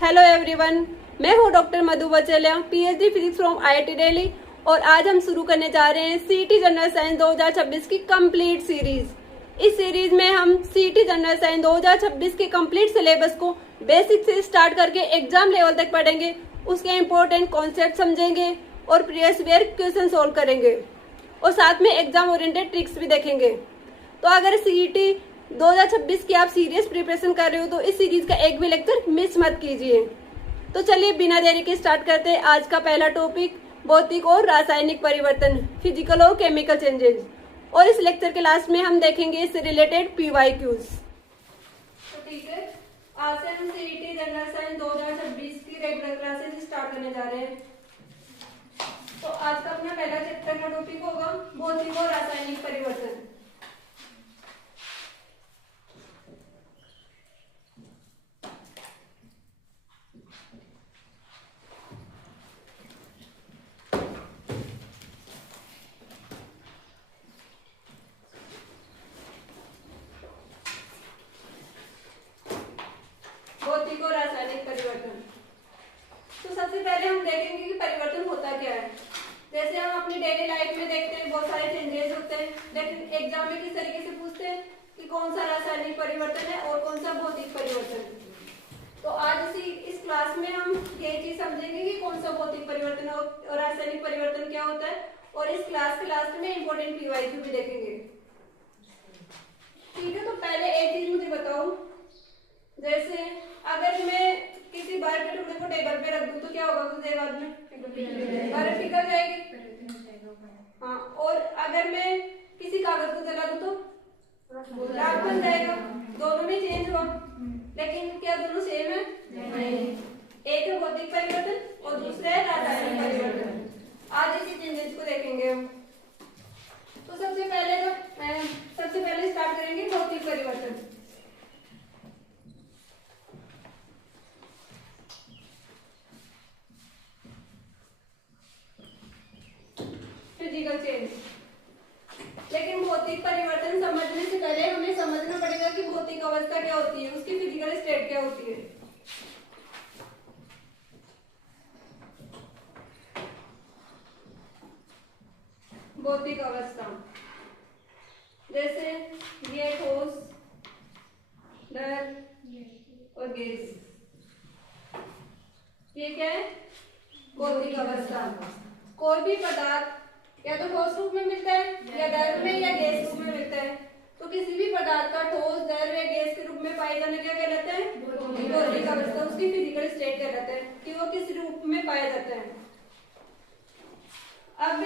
Hello everyone, मैं हूं doctor Madhu Bachelia, PhD physics from IIT Delhi. और आज हम शुरू करने जा रहे हैं सीईटी जनरल साइंस 2026 की कंप्लीट सीरीज। इस सीरीज में हम सीईटी जनरल साइंस 2026 के कंप्लीट सिलेबस को बेसिक से स्टार्ट करके एग्जाम लेवल तक पढ़ेंगे, उसके इम्पोर्टेंट कॉन्सेप्ट समझेंगे और प्रीवियस ईयर क्वेश्चन सोल्व करेंगे और साथ में एग्जाम ओरिएंटेड ट्रिक्स भी देखेंगे। तो अगर सीईटी 2026 की आप सीरियस प्रिपरेशन कर रहे हो तो इस सीरीज का एक भी लेक्चर मिस मत कीजिए। तो चलिए बिना देरी के स्टार्ट करते हैं। आज का पहला टॉपिक भौतिक और रासायनिक परिवर्तन, फिजिकल और केमिकल चेंजेस। और इस लेक्चर के लास्ट में हम देखेंगे इससे रिलेटेड पीवाईक्यूज। तो ठीक है, आज से हम सीईटी जनरल साइंस 2026 की रेगुलर क्लासेस स्टार्ट करने जा रहे हैं। तो आज का अपना पहला चैप्टर का टॉपिक होगा भौतिक और रासायनिक परिवर्तन। भौतिक और रासायनिक परिवर्तन। तो सबसे पहले हम देखेंगे कि परिवर्तन होता क्या है। जैसे हम अपनी डेली लाइफ में देखते हैं बहुत सारे चेंजेस होते हैं, लेकिन एग्जाम में किस तरीके से पूछते हैं कि कौन सा रासायनिक परिवर्तन है और कौन सा भौतिक परिवर्तन। तो आज इस क्लास में हम ये चीज समझेंगे कि कौन सा भौतिक परिवर्तन और रासायनिक परिवर्तन क्या होता है, और इस क्लास के लास्ट में इंपॉर्टेंट पीवाईक्यू भी देखेंगे। ठीक है, तो पहले एक चीज मुझे बताओ, जैसे अगर मैं किसी बर्फ के टुकड़े को टेबल पे रख दूं तो क्या होगा कुछ देर बाद में? बर्फ पिघल जाएगी। हाँ, और अगर मैं किसी कागज को जला दूं तो राख बन जाएगा। दोनों में चेंज हुआ, लेकिन क्या दोनों सेम है? नहीं। एक है भौतिक परिवर्तन और दूसरा है रासायनिक परिवर्तन। आज इसी चेंजेस को देखेंगे हम। तो सबसे पहले स्टार्ट करेंगे भौतिक परिवर्तन। Physical change. लेकिन भौतिक परिवर्तन समझने से पहले हमें समझना पड़ेगा कि भौतिक अवस्था क्या होती है, उसकी फिजिकल स्टेट क्या होती है। भौतिक अवस्था जैसे ये ठोस, द्रव और गैस, ये क्या है? भौतिक अवस्था। कोई भी पदार्थ या तो ठोस रूप में मिलता है या द्रव में या गैस रूप में मिलता है। तो किसी भी पदार्थ का ठोस, द्रव या गैस के रूप में पाए जाने क्या कहलाता है? भौतिक अवस्था। उसकी फिजिकल स्टेट कहलाता है कि वो किस रूप में पाया जाता है। अब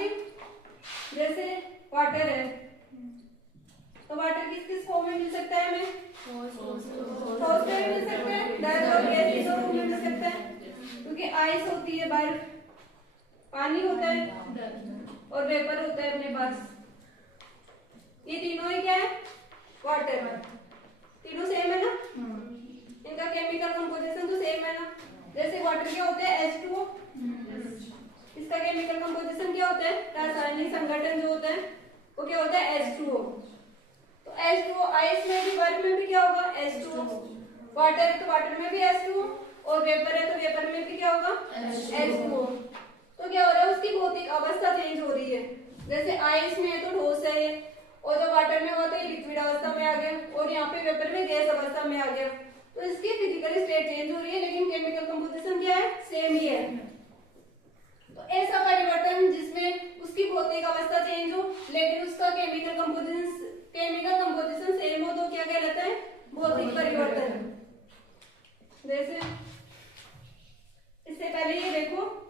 जैसे वाटर है, तो वाटर किस किस फॉर्म में मिल सकता है हमें? ठोस में मिल सकता है, द्रव और गैस के रूप में मिल सकता है, क्योंकि आइस होती है, बर्फ, पानी होता है और वेपर होता है अपने पास। ये तीनों ही क्या है? वाटर। तीनों सेम है ना? इनका केमिकल कंपोजिशन तो सेम है ना? जैसे वाटर क्या होता है? H2O। इसका केमिकल कंपोजिशन क्या होता है? रासायनिक संगठन जो होता है वो क्या होता है? H2O। तो H2O आइस में भी, बर्फ में भी क्या होगा? H2O। वाटर है तो वाटर में भी H2O, और वेपर है तो वेपर में भी क्या होगा? H2O। तो क्या हो रहा है? उसकी भौतिक अवस्था चेंज हो रही है। जैसे आइस में है तो ठोस है, और जो वाटर में हुआ तो ये लिक्विड अवस्था में आ गया, और यहाँ पे वेपर में गैस अवस्था में आ गया। तो इसकी फिजिकल स्टेट चेंज हो रही है, लेकिन केमिकल कंपोजिशन क्या है? सेम ही है। तो ऐसा परिवर्तन जिसमें उसकी भौतिक अवस्था चेंज हो लेकिन उसका केमिकल कंपोजिशन सेम हो तो क्या कहलाता है? भौतिक परिवर्तन। जैसे इससे पहले ये देखो,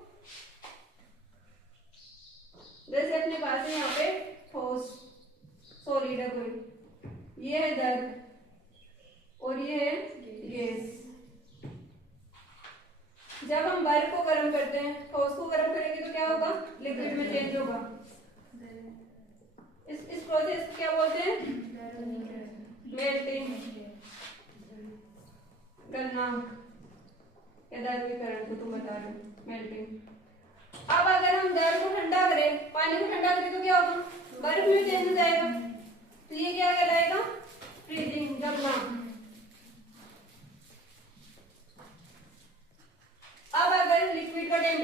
जैसे अपने पास है यहाँ पे ठोस, सॉलिड है कोई, ये है द्रव और ये है गैस। जब हम बर्फ को गर्म करते हैं, ठोस को गर्म करेंगे तो क्या होगा? लिक्विड में चेंज होगा। इस प्रोसेस को क्या बोलते हैं? मेल्टिंग, गलना या द्रवीकरण को तुम बता रहे हो, मेल्टिंग। अब अगर हम द्रव को ठंडा करें, पानी को ठंडा करें तो क्या होगा? बर्फ में चेंज हो जाएगा। तो ये क्या कहलाएगा? फ्रीजिंग, जमना।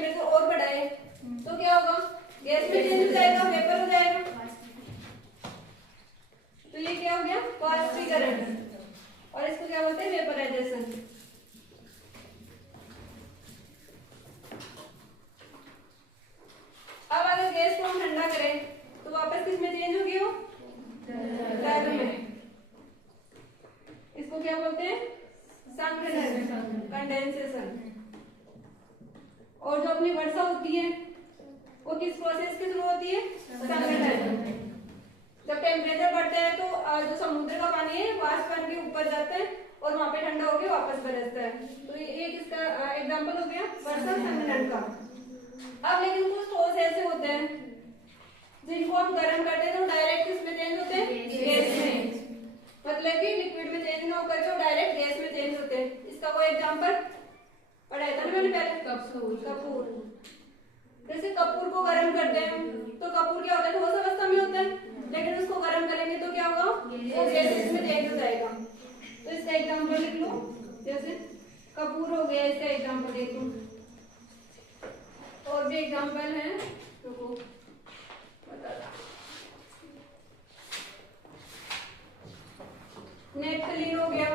टेम्परेचर और बढ़ाए तो क्या होगा, गैस में चेंज हो जाएगा, वेपर हो जाएगा। तो ये क्या हो गया, वाष्पीकरण, और इसको क्या बोलते हैं, वेपराइजेशन। अब अगर गैस को हम ठंडा करें तो वापस किस में चेंज होगी, वो द्रव में। इसको क्या बोलते हैं, संघनन, कंडेंसेशन। और जो अपनी वर्षा होती है वो किस प्रोसेस के थ्रू होती है, संघनन। जब टेम्परेचर बढ़ता है तो जो समुद्र का पानी है वाष्प बन के ऊपर जाता है और वहां पे ठंडा होकर वापस बरसता है। तो ये किसका एग्जांपल हो गया, वर्षा संघनन का। अब लेकिन कुछ ठोस ऐसे होते हैं जिनको हम गर्म करते हैं तो डायरेक्ट किसमें चेंज होते हैं, गैस में। मतलब कि लिक्विड में चेंज ना होकर के वो डायरेक्ट गैस में चेंज होते हैं। इसका कोई एग्जांपल पढ़ाया था ना मैंने पहले, कपूर। जैसे कपूर को गर्म करते हैं तो कपूर क्या होता है, ठोस अवस्था में होता है, लेकिन उसको गर्म करेंगे तो क्या होगा, वो गैस में चेंज हो जाएगा। तो इसका एग्जांपल लिख लो, जैसे कपूर हो गया, इसका एग्जांपल लिख लो। और भी एग्जांपल है, रुको बता, नेफ्थलीन हो गया।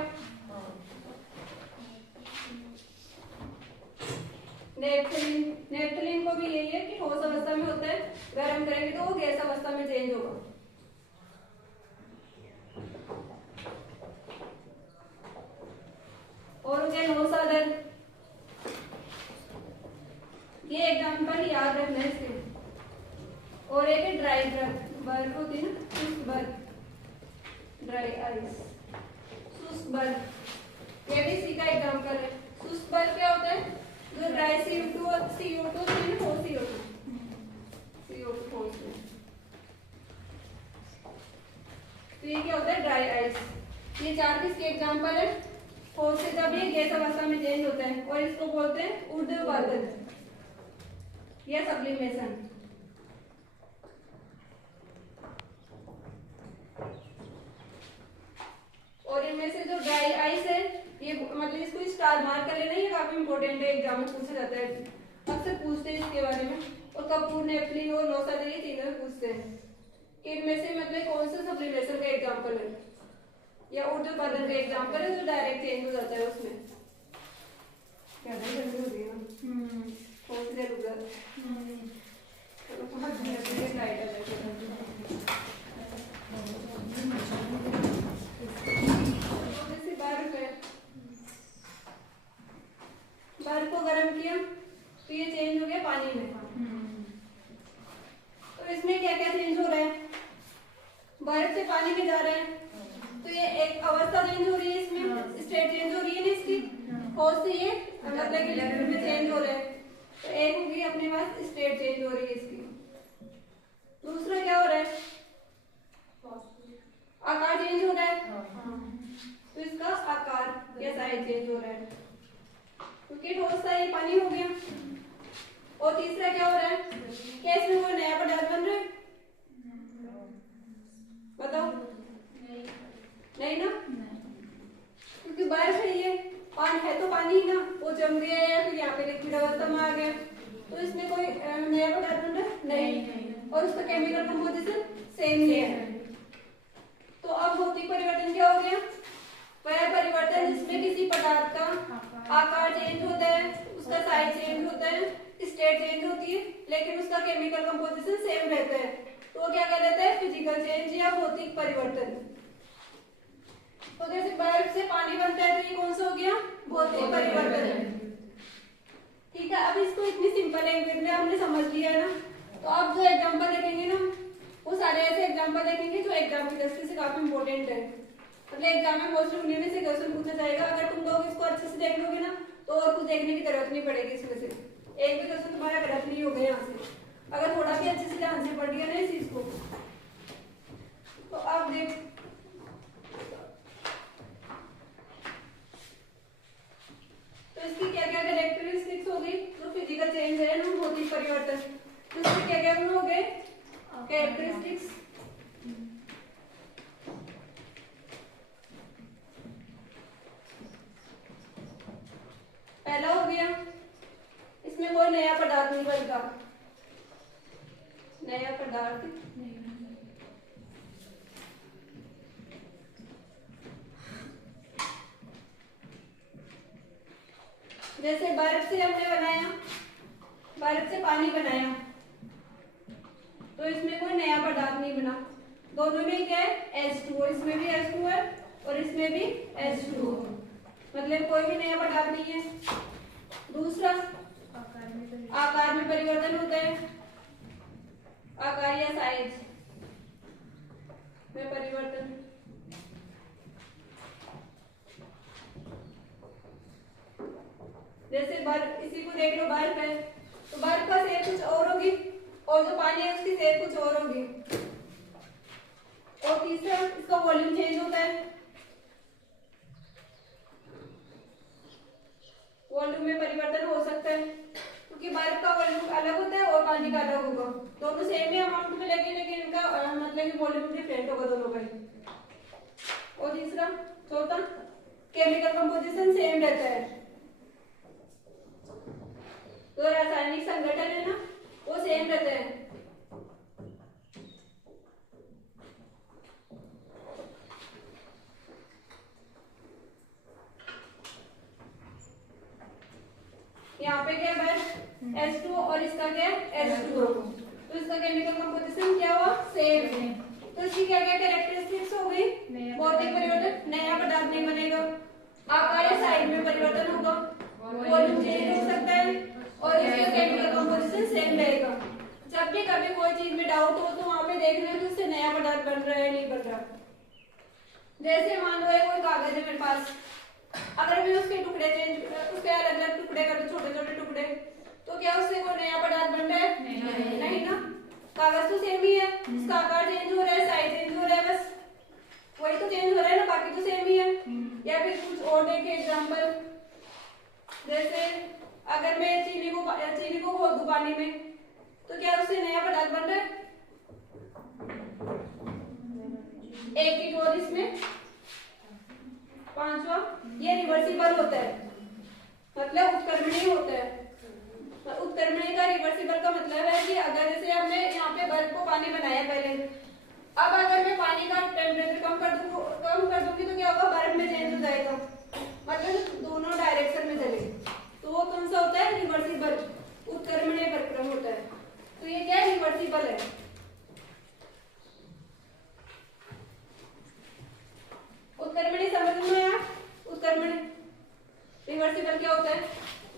नेफ्थलीन को भी यही है कि ठोस अवस्था में होता है, गर्म करेंगे तो वो गैस अवस्था में चेंज होगा। और हो गया नौसाधन, ये एग्जांपल याद रखना है इसके। और एक है ड्राई बर्फ होती है ना, शुष्क बर्फ, ड्राई आइस, शुष्क बर्फ, ये भी इसी का एग्जांपल है। शुष्क बर्फ क्या होता है, जो ड्राई CO2 तो ये क्या होता है, ड्राई आइस। ये चार किसके एग्जांपल है, ठोस से जब ये गैस अवस्था में चेंज होता है, और इसको बोलते हैं ऊर्ध्वपातन या सब्लिमेशन। और इनमें से जो ड्राई आइस है, ये मतलब इसको स्टार मार्क कर लेना, ये काफी इंपॉर्टेंट है, एग्जाम में पूछा जाता है, अक्सर पूछते हैं इसके बारे में। और कपूर, नेफ्थलीन और नौसाधन ये तीनों पूछते हैं कि इनमें से मतलब कौन सा सब्लिमेशन का एग्जांपल है या ऊर्ध्वपातन का एग्जांपल है जो डायरेक्ट चेंज हो जाता है उसमें। क्या जल्दी हो रही है ना, कौन सी रुक जाता है, चलो बहुत जल्दी लाइट आ जाएगी। बर्फ को गर्म किया तो ये चेंज हो गया पानी में। तो इसमें क्या क्या चेंज हो रहा है, बर्फ से पानी में जा रहा है तो ये एक अवस्था चेंज हो रही है, इसमें स्टेट चेंज हो रही है ना इसकी, ठोस से ये मतलब कि लिक्विड में चेंज हो रहा है। तो एक होगी अपने पास स्टेट चेंज हो रही है इसकी। दूसरा क्या हो रहा है, आकार चेंज हो रहा है, तो इसका आकार या साइज चेंज हो रहा है क्योंकि ठोस था ये पानी हो गया। और तीसरा क्या हो रहा है, क्या इसमें कोई नया पदार्थ बन रहा है, बताओ, नहीं ना, क्योंकि बर्फ है, ये पानी है तो पानी ना, वो जम गया या फिर यहाँ पे लिक्विड अवस्था में आ गया, तो इसमें कोई नया पदार्थ बन रहा है नहीं, और उसका केमिकल कंपोजिशन सेम ही है। तो अब भौतिक परिवर्तन क्या हो गया, वह परिवर्तन जिसमें किसी पदार्थ का आकार चेंज होता है, उसका साइज चेंज होता है, स्टेट चेंज होती है, लेकिन उसका केमिकल कंपोजिशन सेम रहता है, तो वो क्या कहलाता है, फिजिकल चेंज या भौतिक परिवर्तन। तो जैसे बर्फ से पानी बनता है तो ये कौन सा हो गया, भौतिक परिवर्तन। ठीक है, अब इसको इतनी सिंपल लैंग्वेज में हमने समझ लिया है ना, तो अब जो एग्जांपल देखेंगे ना वो सारे ऐसे एग्जांपल देखेंगे जो एग्जाम की दृष्टि से काफी इंपॉर्टेंट है। मतलब एग्जाम में मोस्टली उन्हीं में से क्वेश्चन पूछा जाएगा। अगर तुम लोग इसको अच्छे से देख लोगे ना तो और कुछ देखने की जरूरत नहीं पड़ेगी, इसमें से एक भी क्वेश्चन तुम्हारा गलत नहीं होगा यहाँ से, अगर थोड़ा भी अच्छे से ध्यान से पढ़ लिया ना इस चीज को। तो अब देख, तो इसकी क्या क्या कैरेक्टरिस्टिक्स हो गई, जो फिजिकल चेंज है ना, भौतिक परिवर्तन, तो इसके क्या क्या हो गए कैरेक्टरिस्टिक्स। पहला हो गया, इसमें इसमें कोई नया पदार्थ नहीं बनेगा, नया पदार्थ जैसे बर्फ से हमने बनाया, बर्फ से पानी बनाया, तो इसमें कोई नया पदार्थ नहीं बना। दोनों में क्या है H2O, इसमें भी H2 है और इसमें भी H2O, मतलब कोई भी नया पदार्थ नहीं है। दूसरा आकार में परिवर्तन होता है, आकार या साइज में परिवर्तन। जैसे बर्फ, इसी को देख लो, बर्फ है तो बर्फ का शेप कुछ और होगी और जो पानी है उसकी शेप कुछ और होगी। और तीसरा इसका वॉल्यूम चेंज होता है, वॉल्यूम में परिवर्तन हो सकता है क्योंकि बर्फ का वॉल्यूम अलग होता है और पानी का अलग होगा। दोनों सेम ही अमाउंट में लगे लेकिन इनका मतलब कि वॉल्यूम डिफरेंट होगा दोनों का ही। और तीसरा चौथा केमिकल कंपोजिशन सेम रहता है, तो रासायनिक संगठन है ना वो सेम रहता है। यहाँ पे क्या है H2O और इसका क्या है H2O, तो इसका केमिकल कंपोजिशन क्या हुआ सेम। तो इसकी क्या क्या कैरेक्टरिस्टिक्स हो गई, भौतिक परिवर्तन, नया पदार्थ नहीं बनेगा, आकार या साइज में परिवर्तन होगा, वॉल्यूम चेंज हो सकता है और इसका केमिकल कंपोजिशन सेम रहेगा। जब भी कभी कोई चीज में डाउट हो तो वहां पे देख रहे हैं कि उससे नया पदार्थ बन रहा है नहीं बन रहा। जैसे मान लो कोई कागज है मेरे पास, अगर मैं उसके टुकड़े चेंज, उसके अलग अलग टुकड़े कर दूं, छोटे छोटे टुकड़े, तो क्या उससे कोई नया पदार्थ बन रहा है? नहीं ना, कागज तो सेम ही है, उसका आकार चेंज हो रहा है, साइज चेंज हो रहा है, बस वही तो चेंज हो रहा है ना, बाकी तो सेम ही है। या फिर कुछ और देखें एग्जाम्पल, जैसे अगर मैं चीनी को घोल दूं पानी में, तो क्या उससे नया पदार्थ बन रहा है? एक की और इसमें पांचवा, ये रिवर्सिबल होता है, मतलब उत्क्रमणीय होता है। उत्क्रमणीय का रिवर्सिबल का मतलब है कि अगर जैसे हमने यहाँ पे बर्फ को पानी बनाया पहले, अब अगर मैं पानी का टेम्परेचर कम कर दूंगी तो क्या होगा, बर्फ में चेंज हो जाएगा, मतलब दोनों डायरेक्शन में चलेगी। तो वो कौन सा होता है? रिवर्सिबल, उत्क्रमणीय प्रक्रम होता है। तो ये क्या रिवर्सिबल है। उत्क्रमणीय समझ में आया? उत्क्रमणीय रिवर्सिबल क्या होता है?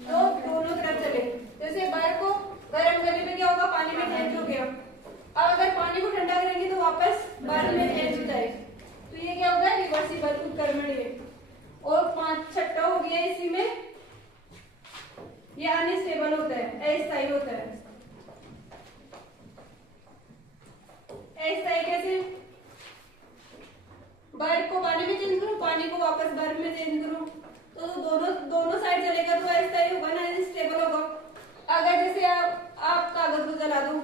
जो दोनों तरफ चले। जैसे बर्फ को गर्म करने पे क्या होगा, पानी में चेंज हो गया, अब अगर पानी को ठंडा करेंगे तो वापस बर्फ में चेंज हो जाएगा। तो ये क्या होगा, रिवर्सिबल, उत्क्रमणीय। और छठा हो गया इसी में, ये अनस्टेबल होता है, अस्थायी होता है। अस्थायी कैसे? बर्फ को पानी में चेंज करो, पानी को वापस बर्फ में चेंज करो, तो दोनों साइड चलेगा तो अस्थायी होगा ना, अनस्टेबल होगा। अगर जैसे आप कागज को जला दो,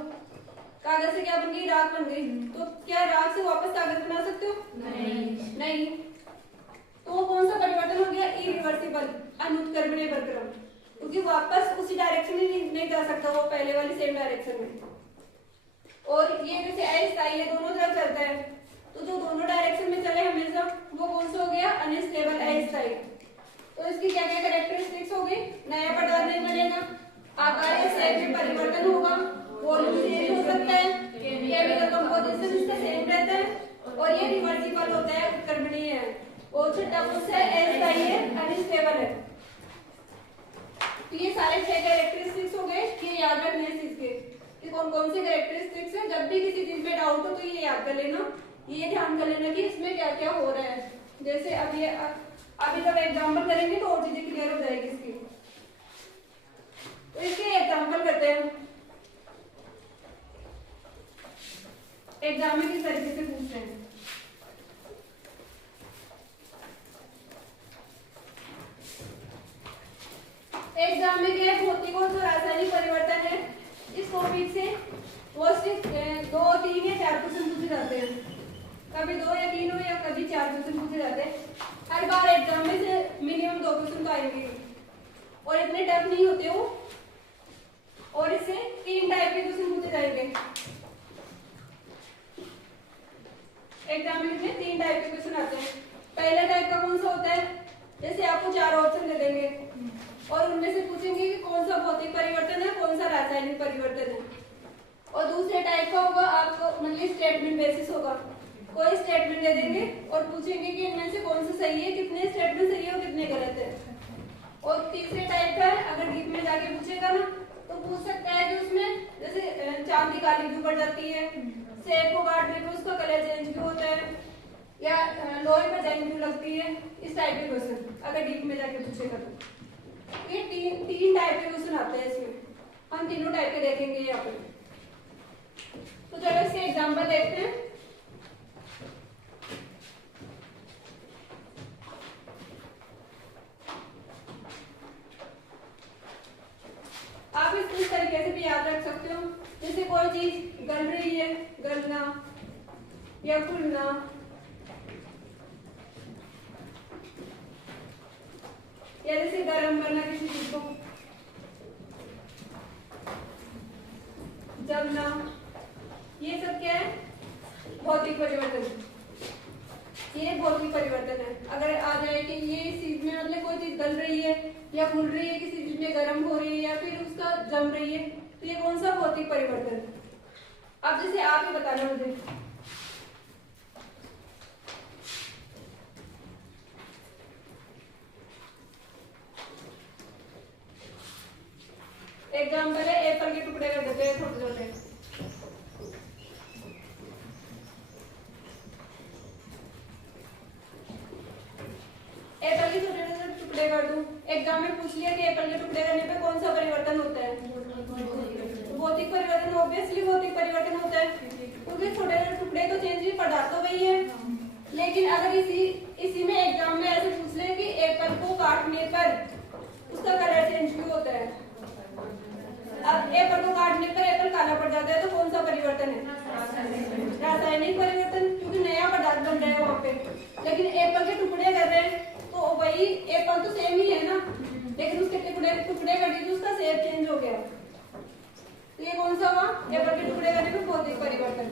कागज से क्या बन गई, राख बन गई, तो क्या राख से वापस कागज बना सकते हो? नहीं। तो वो कौन सा परिवर्तन हो गया? इरिवर्सिबल, अनुत्क्रमणीय प्रक्रम, क्योंकि वापस उसी डायरेक्शन में नहीं जा सकता, वो पहले वाली सेम डायरेक्शन में। और ये जैसे अस्थायी है, दोनों तरफ चलता है, तो जो दोनों डायरेक्शन में चले हमेशा, वो कौन सा हो गया, अनस्टेबल, अस्थायी। तो इसकी क्या क्या कैरेक्टरिस्टिक्स होगी? नया पदार्थ नहीं बनेगा, आकार या साइज में परिवर्तन होगा, वॉल्यूम चेंज हो सकता है, केमिकल कंपोजिशन इसका सेम रहता है, और ये रिवर्सिबल होता है, उत्क्रमणीय है। और छठा कौन सा है? अस्थायी है, अनस्टेबल है। तो ये सारे 6 कैरेक्टरिस्टिक्स हो गए, ये याद रखने हैं चीज के कि कौन कौन से कैरेक्टरिस्टिक्स है। जब भी किसी चीज में डाउट हो तो ये याद कर लेना, ये ध्यान कर लेना कि इसमें क्या क्या हो रहा है। जैसे अभी जब एग्जाम्पल करेंगे तो और चीजें क्लियर हो जाएगी इसकी। तो इसके एग्जाम्पल करते हैं, एग्जाम में किस तरीके से पूछते हैं। एग्जाम में क्या है, भौतिक और रासायनिक परिवर्तन है, इस टॉपिक से वो सिर्फ 2, 3 या 4 क्वेश्चन पूछे जाते हैं, कभी 2 या 3 हो या कभी 4 क्वेश्चन पूछे जाते हैं। हर बार एग्जाम में से मिनिमम 2 क्वेश्चन तो आएंगे और इतने टफ नहीं होते वो, और इससे 3 टाइप के क्वेश्चन पूछे जाएंगे। एग्जाम में 3 टाइप के क्वेश्चन आते हैं। पहला टाइप का कौन सा होता है, जैसे आपको 4 ऑप्शन दे देंगे और उनमें से पूछेंगे कि कौन सा भौतिक परिवर्तन है, कौन सा रासायनिक परिवर्तन है। और दूसरे टाइप का होगा आपको मतलब स्टेटमेंट बेसिस होगा, कोई स्टेटमेंट दे देंगे और पूछेंगे कि इनमें से कौन सा सही है, कितने स्टेटमेंट सही है और कितने गलत है। और तीसरे टाइप का है, अगर डीप में जाके पूछेगा ना तो पूछ सकता है कि उसमें जैसे चांद की काली क्यों पड़ जाती है, सेब को काटने पे उसका कलर चेंज क्यों होता है, या लोहे पर जंग क्यों लगती है, इस टाइप के क्वेश्चन अगर डीप में जाके पूछेगा तो। ये तीन टाइप के क्वेश्चन आते हैं इसमें, हम तीनों टाइप के देखेंगे यहाँ पे। तो चलो इसके एग्जाम्पल देखते हैं। आप इस तरीके से भी याद रख सकते हो, जैसे कोई चीज गल रही है, गलना या फूलना, या जैसे गर्म करना किसी चीज को, जमना, ये सब क्या है, भौतिक परिवर्तन। ये भौतिक परिवर्तन है। अगर आ जाए कि ये इस चीज में मतलब कोई चीज गल रही है या फूल रही है, किसी चीज में गर्म हो रही है या फिर उसका जम रही है, तो ये कौन सा भौतिक परिवर्तन है। अब जैसे आप ही बताना मुझे। एग्जाम्पल है, एप्पल के टुकड़े कर देते हैं छोटे छोटे। एप्पल के छोटे छोटे टुकड़े कर दूं, एग्जाम में पूछ लिया कि एप्पल के टुकड़े करने पे कौन सा परिवर्तन होता है, भौतिक परिवर्तन। ऑब्वियसली भौतिक परिवर्तन होता है, क्योंकि छोटे छोटे टुकड़े तो चेंज भी पदार्थ तो वही है। लेकिन अगर इसी में एग्जाम में ऐसे पूछ ले कि एप्पल को काटने पर उसका कलर चेंज क्यों होता है। अब एप्पल को काटने पर एप्पल काला पड़ जाता है, तो कौन सा परिवर्तन है, रासायनिक परिवर्तन, क्योंकि नया पदार्थ बन रहा है वहां पे। लेकिन एप्पल के टुकड़े कर रहे हैं तो वही एप्पल तो सेम ही है ना, लेकिन उसके टुकड़े कर दिए तो उसका शेप चेंज हो गया। तो ये कौन सा हुआ, एप्पल के टुकड़े करने में भौतिक परिवर्तन।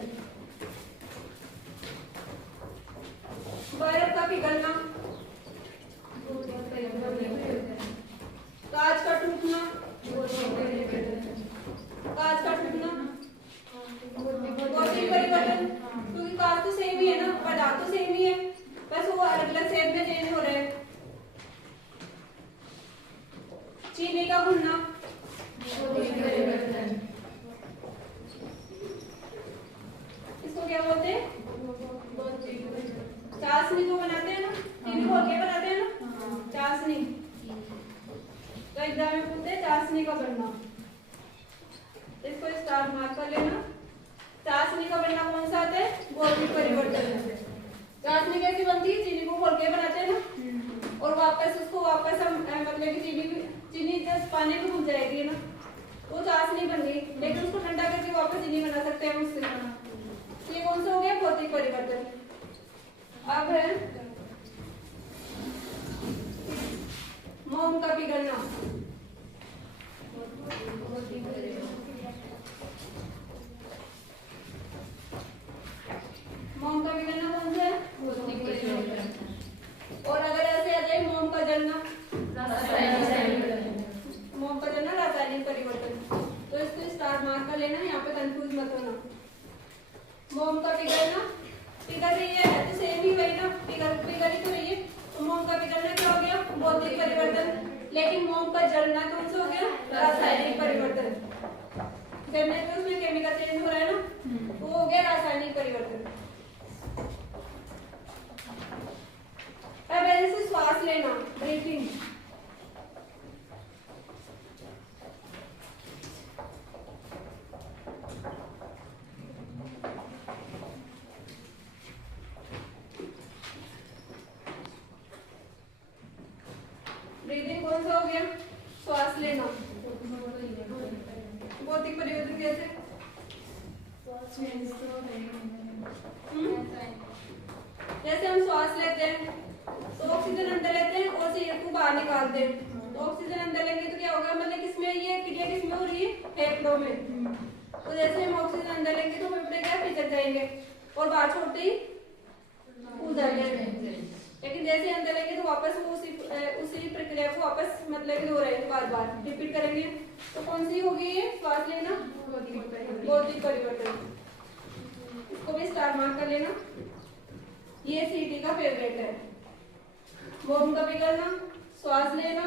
बर्फ का पिघलना, कांच का टूटना, कांच का टूटना भौतिक परिवर्तन, क्योंकि कांच तो सेम ही है ना, पदार्थ तो सेम ही है, बस वो अलग अलग शेप में चेंज हो रहे हैं। चीनी का घुलना, इसको क्या बोलते हैं, चाशनी जो बनाते हैं ना, चीनी घोल के बनाते हैं ना, चाशनी। तो एग्जाम में पूछते हैं चाशनी का बनना, इसको स्टार मार्क कर लेना। चाशनी का बनना कौन सा आता है, भौतिक परिवर्तन। चाशनी कैसी बनती है, चीनी को घोल के बनाते हैं ना, और वापस उसको हम मतलब कि चीनी जब पानी में घुल जाएगी ना, वो चाशनी बन गई, लेकिन उसको ठंडा करके वापस चीनी बना सकते हैं उससे। तो ये कौन सा हो गया, भौतिक परिवर्तन। अब है मोम का पिघलना, मोम का पिघलना कौन सा है, भौतिक परिवर्तन। और अगर ऐसे आ जाए मोम का जलना, मोम का जलना रासायनिक परिवर्तन। तो इसको स्टार मार्क कर लेना, यहाँ पे कंफ्यूज मत होना। मोम का पिघलना, पिघल रही है तो सेम ही वही ना, पिघली तो रही है, तो मोम का पिघलना क्या हो गया, भौतिक परिवर्तन। लेकिन मोम का जलना कौन सा हो गया, रासायनिक परिवर्तन। जलने पे उसमें केमिकल चेंज हो रहा है ना, वो हो गया रासायनिक परिवर्तन। अब ऐसे श्वास लेना, ब्रीथिंग, ब्रीदिंग कौन सा हो गया, श्वास लेना। भौतिक परिवर्तन कैसे, जैसे हम श्वास लेते हैं तो ऑक्सीजन अंदर लेते हैं और CO2 बाहर निकालते हैं। तो ऑक्सीजन अंदर लेंगे तो क्या होगा, मतलब किसमें ये क्रिया किसमें किसमें हो रही है? फेफड़ों में। तो जैसे हम ऑक्सीजन अंदर लेंगे तो फेफड़े क्या पिचक जाएंगे और बाहर छोड़ते ही फूल जाएंगे। लेकिन जैसे अंदर लेंगे तो वापस वो उसी प्रक्रिया को वापस मतलब कि दोहराएंगे, बार बार रिपीट करेंगे। तो कौन सी होगी ये? श्वास लेना, भौतिक परिवर्तन। इसको भी स्टार मार्क कर लेना। ये सीटी का फेवरेट है। मोम का पिघलना, श्वास लेना,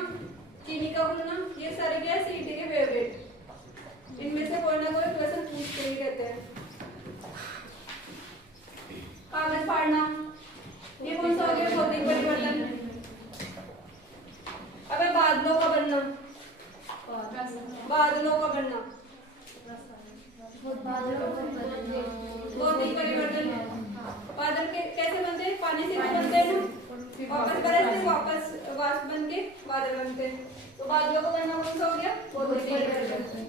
चीनी का घुलना, ये सारे क्या है? सीटी के फेवरेट। इनमें से कोई ना कोई क्वेश्चन पूछते ही रहते हैं। कागज फाड़ना, ये कौन सा हो गया? भौतिक परिवर्तन। अबे बादलों का बनना, बादलों का बनना भौतिक परिवर्तन। बादल के कैसे बनते हैं? पानी से बनते हैं ना, वापस बरसते वापस वाष्प बन के बादल बनते हैं। तो बादलों का बनना कौन सा हो गया? भौतिक परिवर्तन।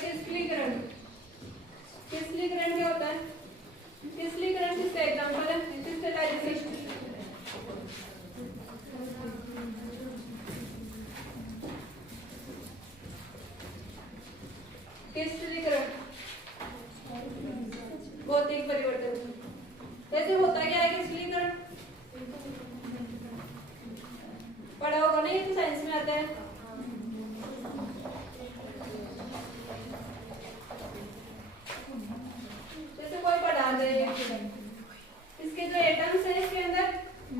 क्रिस्टलीकरण, क्रिस्टलीकरण क्या होता है? क्रिस्टलीकरण किसका एग्जांपल है? क्रिस्टलाइजेशन। क्रिस्टलीकरण भौतिक परिवर्तन। जैसे होता क्या है क्रिस्टलीकरण? पढ़ा होगा ना, ये तो साइंस में आता है। कोई पढ़ा दे, इसके जो एटम्स हैं इसके अंदर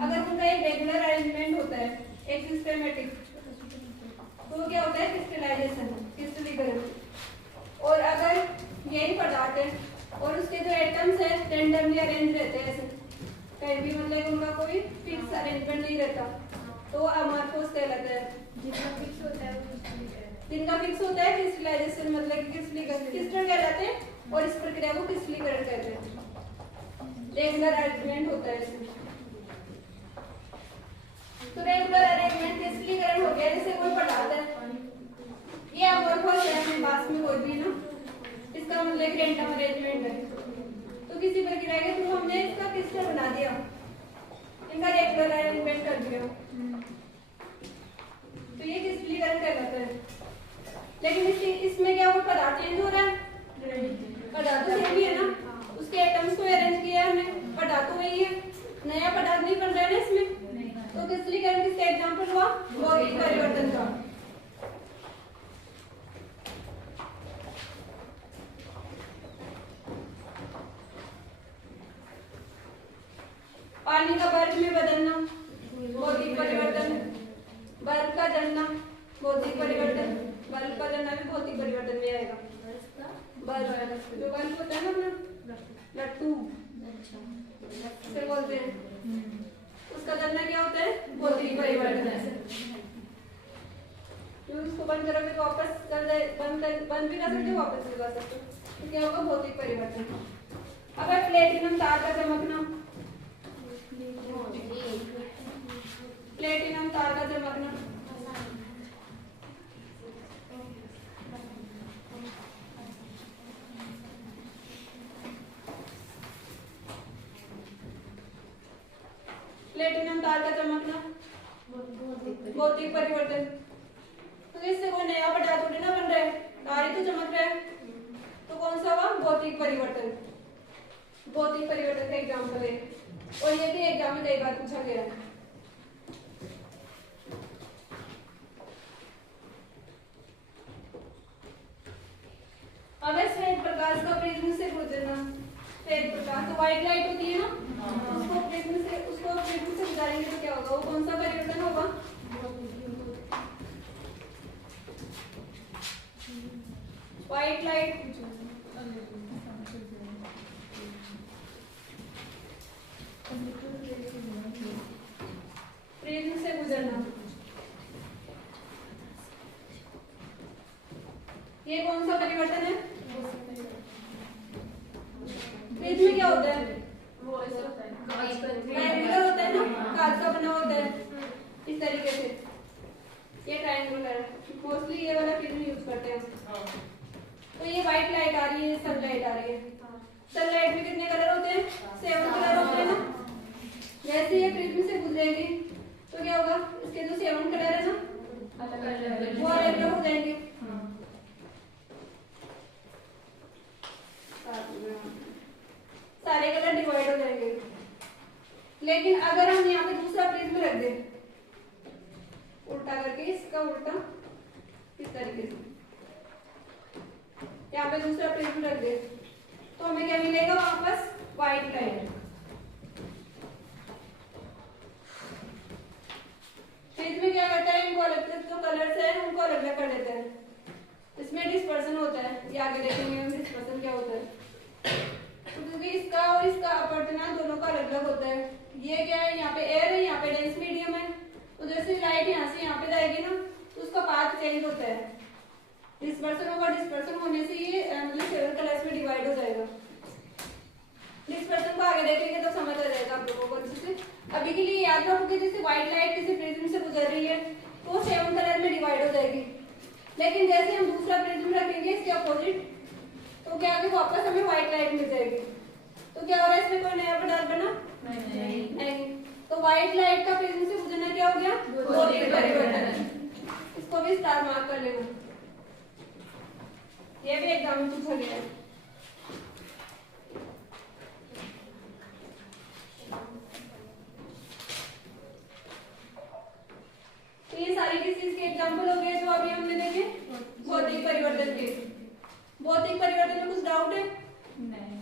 अगर उनका एक रेगुलर अरेंजमेंट होता है, एक सिस्टमेटिक, तो क्या होता है? क्रिस्टलाइजेशन, क्रिस्टलीकरण। और अगर यही पदार्थ है और उसके जो एटम्स हैं रैंडमली अरेंज रहते हैं, ऐसे कहीं भी मतलब उनका कोई फिक्स अरेंजमेंट नहीं रहता, तो अमॉर्फोस कहलाता है। जिनका फिक्स होता है क्रिस्टलाइजेशन मतलब क्रिस्टलीकरण, क्रिस्टल कहलाते हैं। और इस प्रक्रिया को क्रिस्टलीकरण कहते हैं। रेगुलर अरेंजमेंट होता है इसमें। तो रेगुलर अरेंजमेंट क्रिस्टलीकरण हो गया। जैसे कोई पदार्थ है, ये अमॉर्फस है अपने पास में कोई भी ना, इसका मतलब रैंडम अरेंजमेंट है। तो किसी प्रक्रिया के थ्रू हमने इसका क्रिस्टल बना दिया, इनका रेगुलर अरेंजमेंट कर दिया, तो ये क्रिस्टलीकरण कहलाता है। लेकिन इसमें क्या वो पदार्थ चेंज हो रहा है? पदार्थ तो सेम ही है ना, उसके एटम्स को अरेंज किया है हमने, पदार्थ तो वही है, नया पदार्थ नहीं बन रहा है ना इसमें। तो क्रिस्टलीकरण किसका एग्जांपल हुआ? भौतिक परिवर्तन का। पानी का बर्फ में बदलना भौतिक परिवर्तन, बर्फ का जलना भौतिक परिवर्तन, बर्फ का जलना भी भौतिक परिवर्तन में आएगा। बर्फ जो बर्फ होता है ना अपना लट्टू से बोलते हैं, उसका जलना क्या होता है? भौतिक परिवर्तन है। उसको बंद करोगे तो वापस चल जाए, बंद भी कर सकते हो, वापस भी कर सकते हो, तो क्या होगा? भौतिक परिवर्तन। अगर प्लेटिनम तार का चमकना, प्लेटिनम तार का चमकना, प्लेटिनम तार का चमकना भौतिक परिवर्तन। तो इससे कोई नया पदार्थ थोड़ी ना बन रहा है, तार ही तो चमक रहा है, तो कौन सा हुआ? भौतिक परिवर्तन। भौतिक परिवर्तन का एग्जाम्पल है, और ये भी एग्जाम में कई बार पूछा गया है। अगर श्वेत प्रकाश का प्रिज्म से गुजरना, श्वेत प्रकाश तो व्हाइट लाइट होती है ना, उसको प्रिज्म से गुजारेंगे तो क्या होगा? वो कौन सा परिवर्तन होगा? White light. प्रिज्म से गुजरना, ये कौन सा परिवर्तन है? प्रिज्म क्या होता है? रेक्टेंगुलर होता है ना, कांच का बना होता है इस तरीके से। ब्राउन कलर है ना, वो अलग अलग हो जाएंगे। सारे कलर डिवाइड हो जाएंगे। लेकिन अगर हम यहाँ पे दूसरा प्रिज्म रख दें उल्टा करके, इसका उल्टा इस तरीके से यहाँ पे दूसरा प्रिज्म रख दे, तो हमें क्या मिलेगा वापस व्हाइट लाइट। प्रिज्म क्या करता है, इनको अलग जो कलर्स है उनको अलग अलग कर देता है। इसमें डिस्पर्सन होता है, ये आगे देखेंगे हम डिस्पर्सन क्या होता है। तो क्योंकि इसका और इसका अपवर्तनांक दोनों का अलग अलग होता है। ये क्या है, यहाँ पे एयर है, यहाँ पे डेंस मीडियम है, तो जैसे लाइट यहाँ से यहाँ पे जाएगी ना तो उसका पाथ चेंज होता है। डिस्पर्सन होगा, डिस्पर्सन होने से ये मतलब 7 कलर्स में डिवाइड हो जाएगा। डिस्पर्सन को आगे देखेंगे तो समझ आ जाएगा आप लोगों को अच्छे से। अभी के लिए याद रखो कि जैसे व्हाइट लाइट किसी प्रिज्म से गुजर रही है तो वो 7 कलर में डिवाइड हो जाएगी। लेकिन जैसे हम दूसरा प्रिज्म रखेंगे इसके अपोजिट, तो क्या आगे वापस हमें व्हाइट लाइट मिल जाएगी। तो क्या हो रहा है, इसमें कोई नया पदार्थ बना नहीं। तो व्हाइट लाइट का प्रिज्म से गुजरना क्या हो गया, भौतिक परिवर्तन। इसको भी स्टार मार्क कर लेना, ये भी एग्जाम में पूछा गया है। तो ये सारी किस चीज के एग्जाम्पल हो गए जो अभी हमने देखे, भौतिक परिवर्तन के। भौतिक परिवर्तन में कुछ डाउट है? नहीं।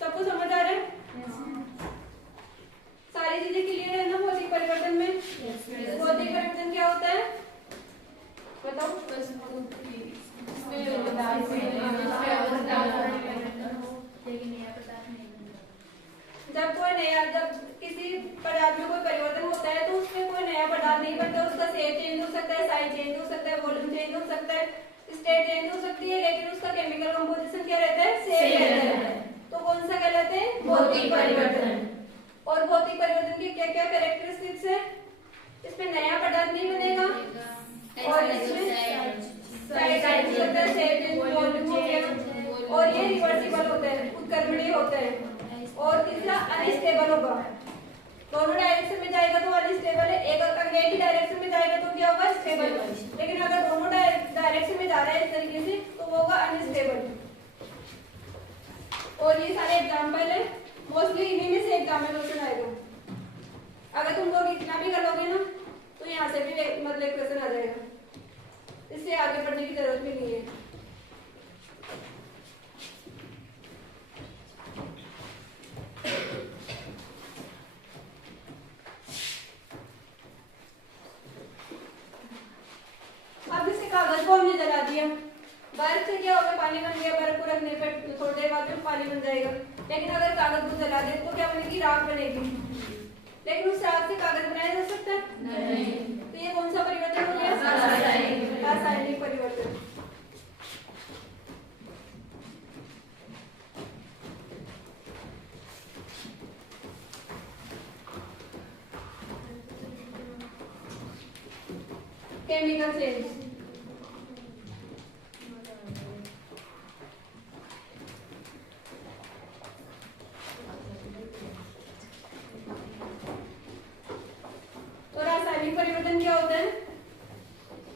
सबको समझ आ रहा है? सारी चीजें क्लियर है ना भौतिक परिवर्तन में? भौतिक परिवर्तन क्या होता है बताओ? जब कोई नया, जब किसी पदार्थ में कोई परिवर्तन होता है तो उसमें कोई नया पदार्थ नहीं बनता, उसका शेप चेंज हो सकता है, साइज चेंज हो सकता है, वॉल्यूम चेंज हो सकता है, स्टेट चेंज हो सकती है, लेकिन उसका केमिकल कंपोजिशन क्या रहता है, सेम रहता है। तो कौन सा कहलाते हैं, भौतिक परिवर्तन। और भौतिक परिवर्तन की क्या क्या कैरेक्टरिस्टिक्स है, इसमें नया पदार्थ नहीं बनेगा और इसमें साइज चेंज हो सकता है, शेप चेंज, वॉल्यूम हो गया, और ये रिवर्सिबल होता है, उत्क्रमणीय होता है। और तीसरा अनस्टेबल होगा, दोनों डायरेक्शन में जाएगा तो अनस्टेबल है, एक अगर एक ही डायरेक्शन में जाएगा तो क्या होगा, स्टेबल। लेकिन अगर दोनों डायरेक्शन में जा रहा है इस तरीके से तो वो होगा अनस्टेबल। और ये सारे एग्जांपल है, मोस्टली इन्हीं में से एग्जाम में क्वेश्चन आएगा। अगर तुम लोग इतना भी करोगे ना तो यहाँ से भी मतलब क्वेश्चन आ जाएगा, इससे आगे बढ़ने की जरूरत भी नहीं है। अब जैसे कागज को हमने जला दिया, बर्फ से क्या होगा, पानी बन गया, बर्फ को रखने पर थोड़ी देर बाद में पानी बन जाएगा। लेकिन अगर कागज को जला दे तो क्या बनेगी, राख बनेगी। लेकिन उस राख से कागज बनाया जा सकता है नहीं। तो ये कौन सा परिवर्तन हो गया, रासायनिक परिवर्तन। केमिकल चेंज, तो रासायनिक परिवर्तन क्या होता है,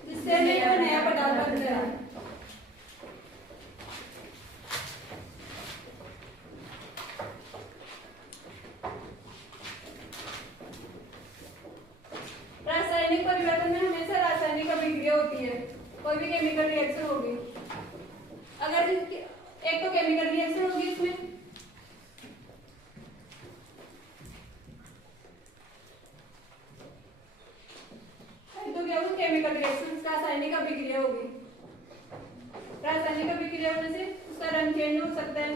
जिससे हमें कोई नया पदार्थ बनता है। रासायनिक परिवर्तन में हमेशा रासायनिक अभिक्रिया होती है, कोई भी केमिकल रिएक्शन होगी। अगर एक तो केमिकल रिएक्शन होगी इसमें, तो क्या होगा, केमिकल रिएक्शन, रासायनिक अभिक्रिया होगी। रासायनिक अभिक्रिया होने से उसका रंग चेंज हो सकता है,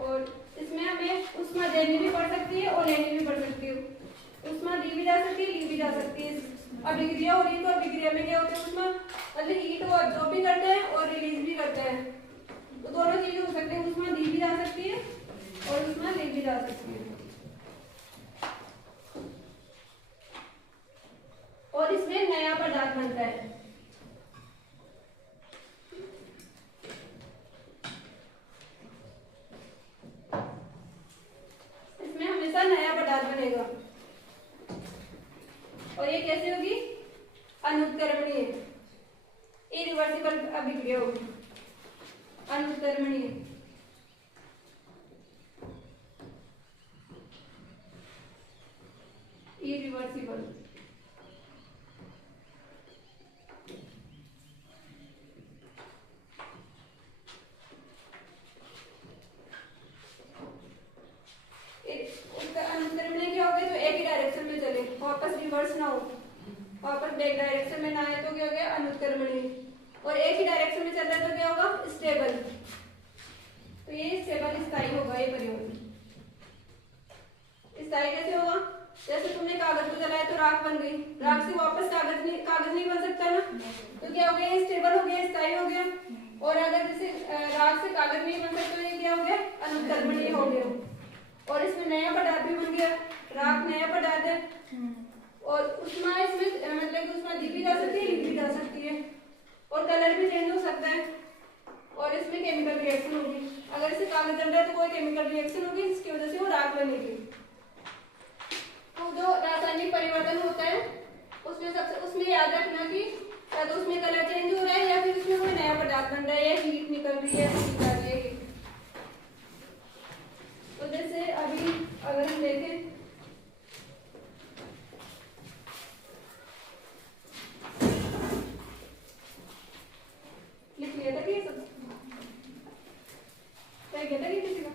और इसमें हमें उष्मा देनी भी पड़ सकती है और लेनी भी पड़ सकती है। उष्मा दी भी जा सकती है, ली भी जा सकती है। अभिक्रिया हो रही है तो अभिक्रिया में क्या होता है, उष्मा मतलब हीट वो अब्जॉर्ब भी करते हैं और रिलीज भी करते हैं। तो दोनों चीजें हो सकती है, उष्मा दी भी जा सकती है और उष्मा ली भी जा सकती है। और इसमें नया पदार्थ बनता है। नहीं, इरिवर्सिबल। अनुत्क्रमणीय क्या हो गया? तो एक ही डायरेक्शन में चले, वापस रिवर्स ना हो, वापस बैक डायरेक्शन में ना आए तो क्या हो गया? अनुत्क्रमणीय। और एक ही डायरेक्शन में चल रहा है तो क्या होगा? स्टेबल। तो ये स्टेबल स्थायी होगा ये परिवर्तन। स्थायी कैसे होगा? जैसे तुमने कागज को जलाया तो राख बन गई, राख से वापस कागज नहीं बन सकता ना, तो क्या हो गया? स्टेबल हो गया, स्थायी हो गया। और अगर जैसे राख से कागज नहीं बन सकता तो ये क्या हो गया? अनुत्क्रमणीय हो गया। और इसमें नया पदार्थ भी बन गया, राख नया पदार्थ है। और उष्मा इसमें मतलब उष्मा दी भी जा सकती है, लिख भी जा सकती है, और कलर भी चेंज हो सकता है, और इसमें केमिकल रिएक्शन होगी। अगर इसे कागज जल रहा है तो कोई केमिकल रिएक्शन होगी, जिसकी वजह से वो राख बनेगी। तो जो रासायनिक परिवर्तन होता है उसमें याद रखना कि या तो उसमें कलर चेंज हो रहा है या फिर उसमें कोई नया पदार्थ बन रहा है या हीट निकल रही है, निकल रही है। तो जैसे अभी अगर हम देखें लिख लिया था कि ये सब क्या कहता है किसी का?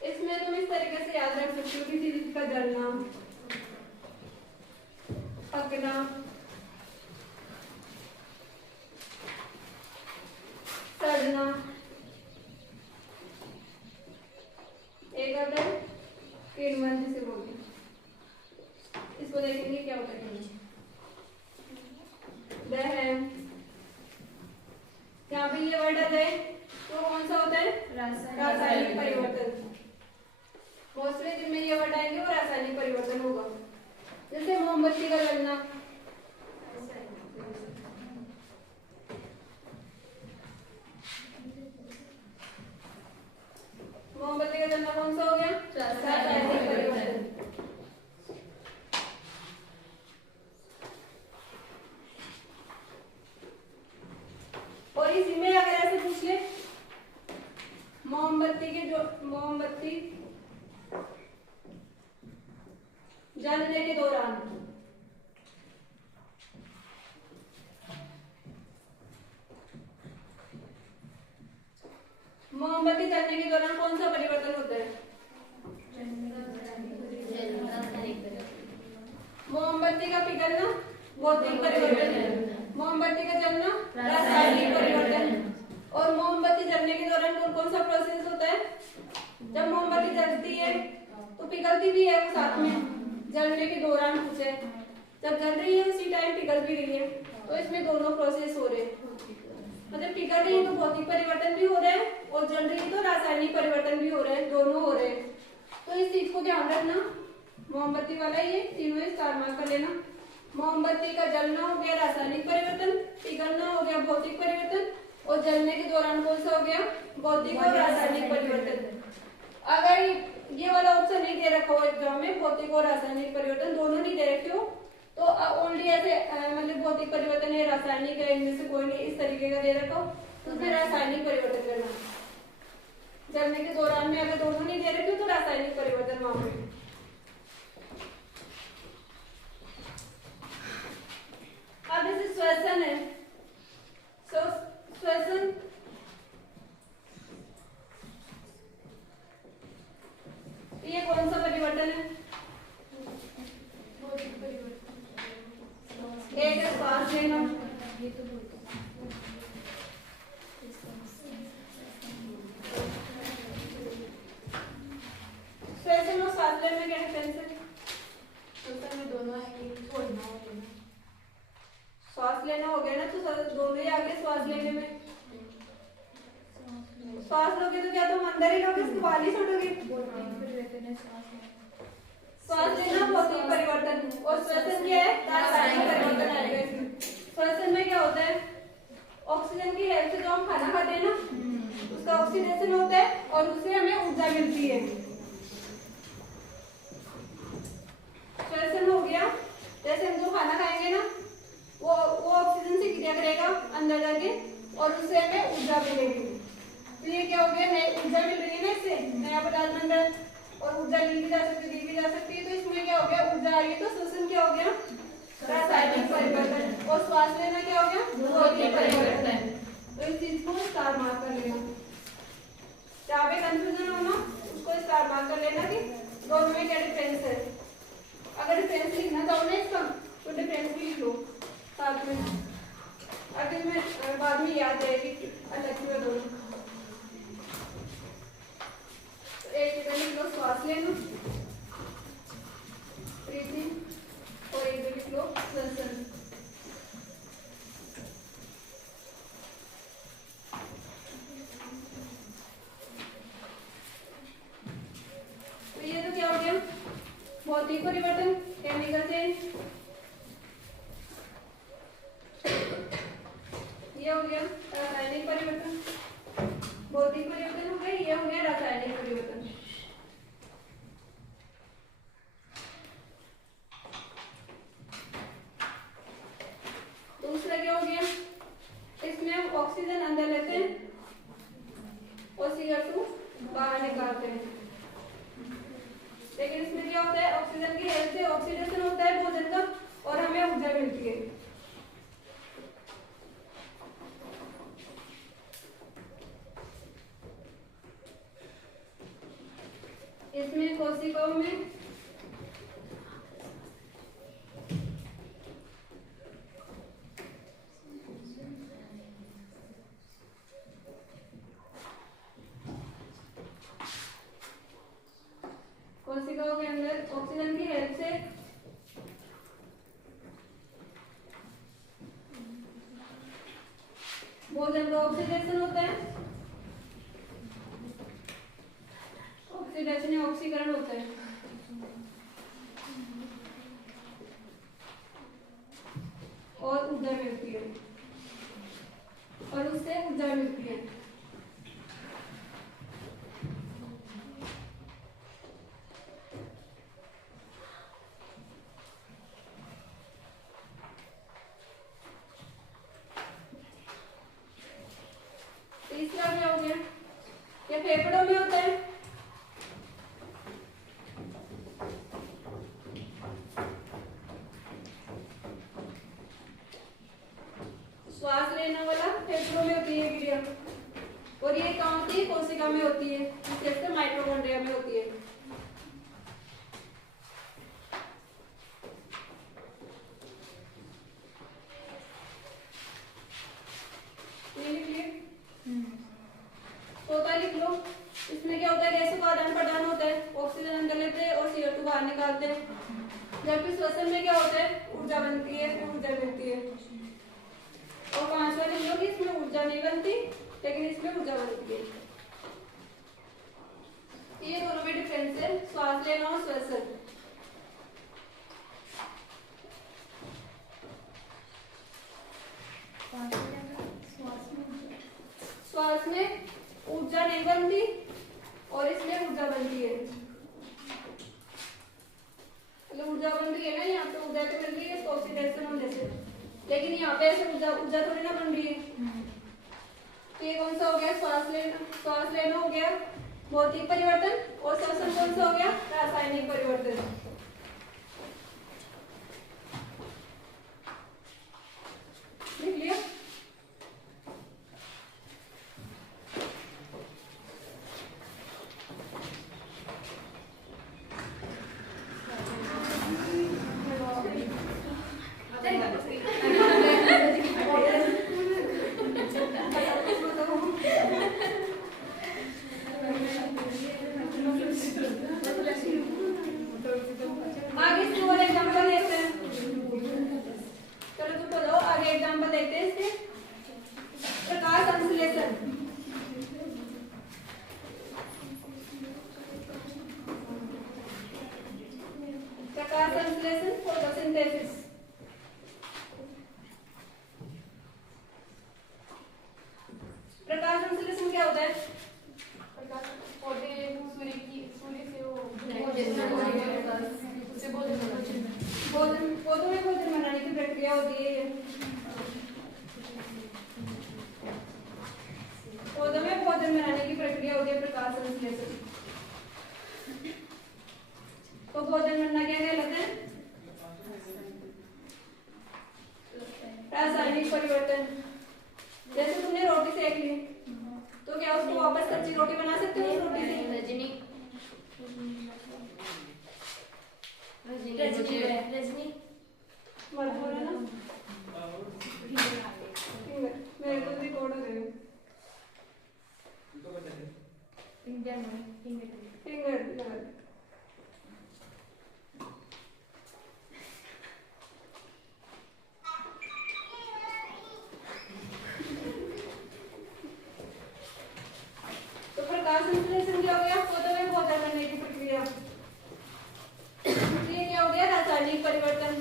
इसमें तुम इस तरीके से याद रख सकते हो किसी चीज का जलना, पकना, सड़ना। एक आता है किण्वन जिसे बोलते हैं, इसको देखेंगे क्या होता है। दहन, यहाँ पे ये वर्ड आ जाए तो कौन सा होता है? रासायनिक परिवर्तन। मोस्टली जिनमें ये वर्ड आएंगे वो रासायनिक परिवर्तन होगा। जैसे मोमबत्ती का जलना, मोमबत्ती का जलना कौन सा हो गया? रासायनिक परिवर्तन। और इसी में अगर ऐसे पूछ ले मोमबत्ती जलने के दौरान मोमबत्ती जलने के दौरान कौन सा परिवर्तन होता है? मोमबत्ती का पिघलना भौतिक परिवर्तन है, मोमबत्ती का जलना रासायनिक परिवर्तन। और मोमबत्ती जलने के दौरान कौन कौन सा प्रोसेस होता है? जब मोमबत्ती जलती है तो पिघलती भी है वो साथ में, जलने के दौरान कुछ है, जब जल रही है उसी टाइम पिघल भी रही है। तो इसमें दोनों प्रोसेस हो रहे हैं, मतलब पिघल रही है तो भौतिक परिवर्तन भी हो रहा है और जल रही है तो रासायनिक परिवर्तन भी हो रहा है, दोनों हो रहे हैं। तो इस चीज को ध्यान रखना, मोमबत्ती वाला ये तीनों स्टार मार्क कर लेना। मोमबत्ती का जलना हो गया रासायनिक परिवर्तन, पिघलना हो गया भौतिक परिवर्तन, और जलने के दौरान कौन सा हो गया? भौतिक और रासायनिक परिवर्तन। अगर ये वाला ऑप्शन नहीं दे रखा हो एग्जाम में, भौतिक और रासायनिक परिवर्तन दोनों नहीं दे रखे हो, तो ओनली ऐसे मतलब भौतिक परिवर्तन है, रासायनिक है, इनमें से कोई नहीं इस तरीके का दे रखा हो तो उसमें रासायनिक परिवर्तन करना। जलने के दौरान में अगर दोनों नहीं दे रखे हो तो रासायनिक परिवर्तन वहां पे। अब जैसे श्वसन है, श्वसन ये कौन सा परिवर्तन है? एक है श्वास लेना, श्वसन और श्वास लेने में क्या डिफरेंस है? श्वसन में दोनों है कि छोड़ना हो लेना, श्वास लेना हो गया ना तो दोनों ही आगे श्वास लेने में। श्वास लोगे तो क्या तुम अंदर ही लोगे, उसके बाहर ही छोड़ोगे? श्वास लेना भौतिक परिवर्तन और श्वसन क्या है? रासायनिक परिवर्तन आएगा इसमें। श्वसन में क्या होता है, ऑक्सीजन की हेल्प से जो हम खाना खाते हैं ना, उसका ऑक्सीडेशन होता है और उससे हमें ऊर्जा मिलती है। श्वसन हो गया, जैसे हम जो खाना खाएंगे ना, वो ऑक्सीजन से क्रिया करेगा अंदर जाके और उससे हमें ऊर्जा मिलेगी। तो ये क्या हो गया, नई ऊर्जा मिल रही है ना, इससे नया पदार्थ बन रहा है और ऊर्जा ली भी जा सकती है, दी भी जा सकती है। तो इसमें क्या हो गया, ऊर्जा आ गई। तो श्वसन क्या हो गया, रासायनिक परिवर्तन। और श्वास लेना क्या हो गया, भौतिक परिवर्तन। तो इस चीज को स्टार मार्क कर लेना, जहाँ पे कंफ्यूजन हो ना उसको स्टार मार्क कर लेना कि दोनों में क्या डिफरेंस है। अगर डिफरेंस लिखना चाहो ना इसका, तो डिफरेंस भी लिख लो साथ में, अगर मैं बाद में याद रहेगी अलग से दोनों। तो एक इधर लिख लो श्वास लेना, ब्रीथिंग, और एक लिख लो श्वसन। तो ये तो क्या हो गया, भौतिक परिवर्तन, केमिकल चेंज। ये हो गया रासायनिक परिवर्तन, भौतिक परिवर्तन हो गया, ये हो गया रासायनिक परिवर्तन। दूसरा क्या हो गया, इसमें हम ऑक्सीजन अंदर लेते हैं और CO2 बाहर निकालते हैं। लेकिन इसमें क्या होता है, ऑक्सीजन की हेल्प से ऑक्सीडेशन होता है भोजन का और हमें ऊर्जा मिलती है। इसमें कोशिकाओं में कोशिकाओं के अंदर ऑक्सीजन की हेल्प से भोजन का ऑक्सीडेशन होता है, ऑक्सीडेशन या ऑक्सीकरण होता है और ऊर्जा मिलती है, और उससे ऊर्जा मिलती है। तीसरा क्या हो गया, ये फेफड़ों में होता है। श्वास लेने वाला फेफड़ों में होती है क्रिया, और ये कहाँ होती है, कोशिका में होती है, जैसे माइटोकॉन्ड्रिया में होती है। ये लिख लिए, चौथा लिख लो। इसमें क्या होता है, गैसों का आदान प्रदान होता है, ऑक्सीजन अंदर लेते हैं और CO2 बाहर निकालते हैं। जबकि श्वसन में क्या होता है, ऊर्जा बनती है, फिर ऊर्जा मिलती है। और पांचवा लिख लो कि इसमें ऊर्जा नहीं बनती, लेकिन इसमें ऊर्जा बनती है। ये दोनों में डिफरेंस है, श्वास लेना और श्वसन। श्वास में ऊर्जा नहीं बनती और इसमें ऊर्जा बनती है। ऊर्जा बन रही है ना, यहाँ पे ऊर्जा तो मिल रही है ऑक्सीडेशन होने से, लेकिन यहाँ पे ऐसे ऊर्जा थोड़ी ना बन रही है। तो ये कौन सा हो गया, श्वास लेना हो गया भौतिक परिवर्तन, और श्वसन कौन सा हो गया, रासायनिक परिवर्तन। लिख लिया। आगे इसके और एग्जाम्पल देखते हैं। चलो तुम बताओ, आगे एग्जाम्पल देखते हैं इसके। हो गया प्रकाश संश्लेषण। तो भोजन बनना क्या कहलाता है? रासायनिक परिवर्तन। जैसे तुमने रोटी सेक ली तो क्या उसको वापस कच्ची रोटी बना सकते हो उस रोटी से? रजनी मत बोलो ना, मेरे को रिकॉर्ड हो गया। फिंगर तो प्रकाश संश्लेषण क्या हो गया? पौधों में भोजन बनने की प्रक्रिया। ये क्या हो गया? रासायनिक परिवर्तन।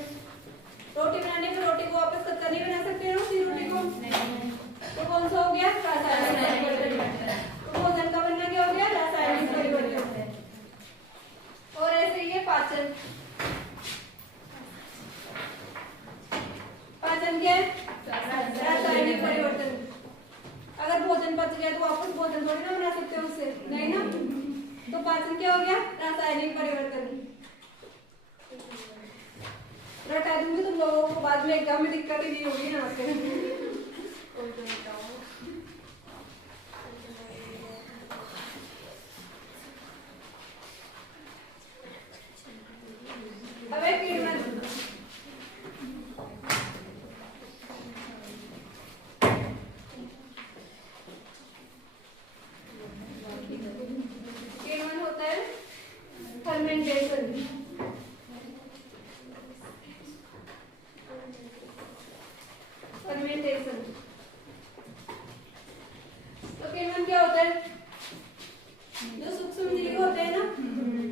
रोटी बनाने पर रोटी को वापस कच्चा नहीं बना सकते ना उसी रोटी को, तो कौन सा हो गया? रासायनिक परिवर्तन। तो भोजन का बनना क्या हो गया? रासायनिक परिवर्तन। और ऐसे ही है पाचन। पाचन क्या है? रासायनिक परिवर्तन। अगर भोजन पच गया तो वापस भोजन थोड़ी ना बना सकते हो उससे, नहीं ना। तो पाचन क्या हो गया? रासायनिक परिवर्तन। रटा दूंगी तुम लोगों को, बाद में एग्जाम में दिक्कत ही नहीं होगी ना आपके। अब एक किण्वन। किण्वन होता है फर्मेंटेशन। फर्मेंटेशन। तो किण्वन क्या होता है? जो सूक्ष्म जीव होते हैं ना,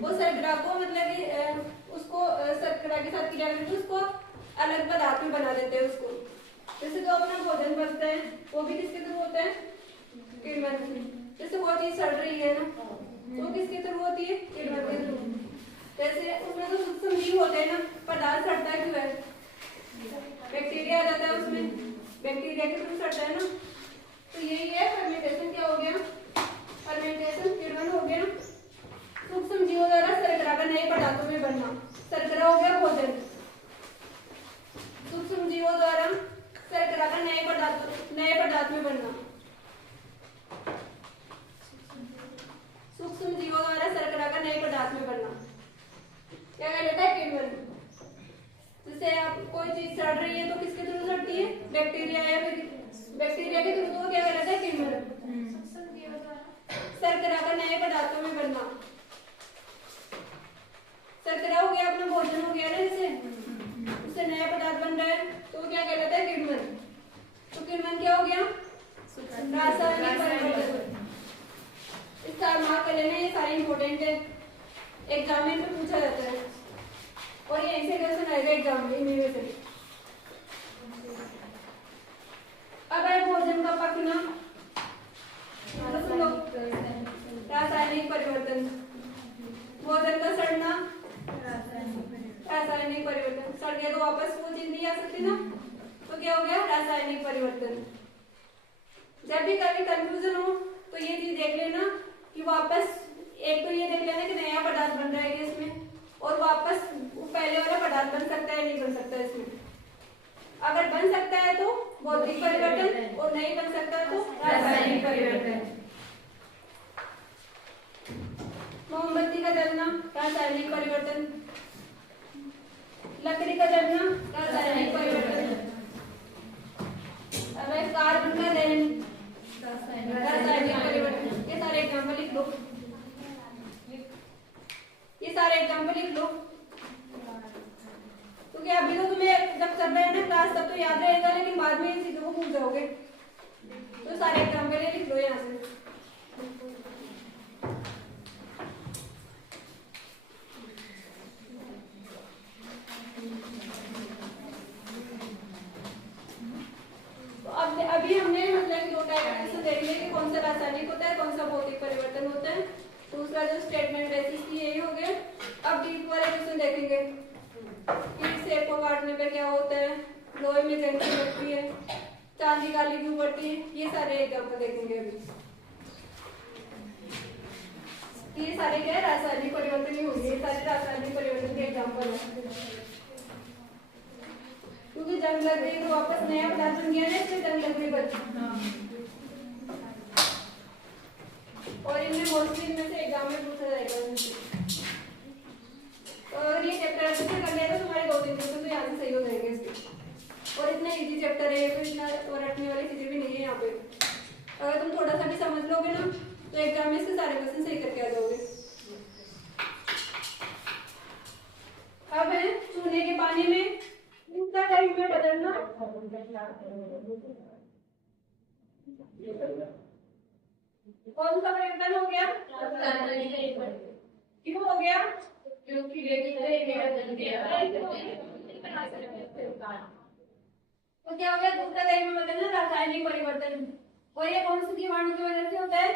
वो शर्करा को मतलब कि उसको शर्करा के साथ क्रिया करके उसको अलग पदार्थ में बना देते हैं उसको। जैसे जो अपना भोजन बनता है वो भी किसके थ्रू होता है? किण्वन से। जैसे वो चीज सड़ रही है ना, तो किसके थ्रू होती है? किण्वन के थ्रू। जैसे उसमें जो सूक्ष्म जीव होते हैं ना, पदार्थ सड़ता क्यों है? बैक्टीरिया आ जाता है उसमें, बैक्टीरिया के थ्रू सड़ता है ना। तो यही है फर्मेंटेशन। क्या हो गया? फर्मेंटेशन किण्वन हो गया सूक्ष्म जीवों द्वारा शर्करा का नए पदार्थों में बनना। शर्करा हो गया भोजन, सूक्ष्म जीवों द्वारा शर्करा का नए पदार्थ में बनना। सूक्ष्म जीवों द्वारा शर्करा का नए पदार्थ में बनना क्या कहलाता है? किण्वन। जैसे आप कोई चीज सड़ रही है तो किसके थ्रू सड़ती है? बैक्टीरिया या फिर बैक्टीरिया के थ्रू। तो क्या कहलाता है? किण्वन। शर्करा का नए पदार्थों में बनना। शर्करा हो गया अपना भोजन हो गया ना, जैसे उससे नया पदार्थ बन रहा है तो वो क्या कहलाता है? किण्वन। तो किण्वन क्या हो गया? रासायनिक परिवर्तन। इसका मार्क कर लेना, ये सारे इंपॉर्टेंट है, एग्जाम में पूछा जाता है और ये ऐसे क्वेश्चन आएगा एग्जाम में से। अब है भोजन का पकना। रासायनिक परिवर्तन। भोजन का सड़ना रासायनिक परिवर्तन। सड़ गया तो वापस वो चीज नहीं आ सकती ना, तो क्या हो गया? रासायनिक परिवर्तन। जब भी कभी कंफ्यूजन हो तो ये चीज देख लेना कि वापस एक तो ये देख लेना कि नया पदार्थ बन रहा है इसमें, और वापस पहले वाला पदार्थ बन सकता है नहीं बन सकता इसमें। अगर बन सकता है तो भौतिक परिवर्तन, और नहीं बन सकता तो रासायनिक परिवर्तन। मोमबत्ती का जलना रासायनिक परिवर्तन। लकड़ी का जलना रासायनिक परिवर्तन। अब कार्बन का दहन रासायनिक परिवर्तन। ये सारे एग्जाम्पल लिख लो, ये सारे एग्जाम्पल लिख लो, क्योंकि अभी तो तुम्हें जब चल रहे हैं ना क्लास तब तो याद रहेगा, लेकिन बाद में इन चीजों को भूल जाओगे। तो सारे एग्जाम्पल लिख लो यहाँ से। अभी हमने मतलब दो टाइप से देख लिया कि कौन सा रासायनिक होता है, कौन सा भौतिक परिवर्तन होता है। दूसरा जो स्टेटमेंट बेसिस की यही हो गया। अब डीप वाले क्वेश्चन देखेंगे कि सेब को काटने पे क्या होता है, लोहे में जंग क्यों लगती है, चांदी काली क्यों पड़ती है, ये सारे एग्जाम्पल देखेंगे अभी। ये सारे क्या है, रासायनिक परिवर्तन ही होंगे, ये सारे रासायनिक परिवर्तन के एग्जाम्पल है। क्योंकि जंग लग गई तो वापस नया पदार्थ बन गया ना, इसलिए जंग लगने पर। और इनमें मोस्टली इनमें से एग्जाम में पूछा जाएगा। तो अगर ये चैप्टर अच्छे से कर लिया तो तुम्हारे 2-3 क्वेश्चन तो यहाँ से सही हो जाएंगे इसके। और इतना इजी चैप्टर है, तो इतना रटने वाली चीजें भी नहीं है यहाँ पे। अगर तुम थोड़ा सा भी समझ लोगे ना तो एग्जाम में इसके सारे क्वेश्चन सही करके आ जाओगे। अब है चूने के पानी में दूसरा टाइप में बदलना। कौन सा परिवर्तन हो गया? क्यों हो गया? क्योंकि तो क्या हो गया? दूसरा टाइप में बदलना रासायनिक परिवर्तन। और ये कौन सी जीवाणु की वजह से होता है?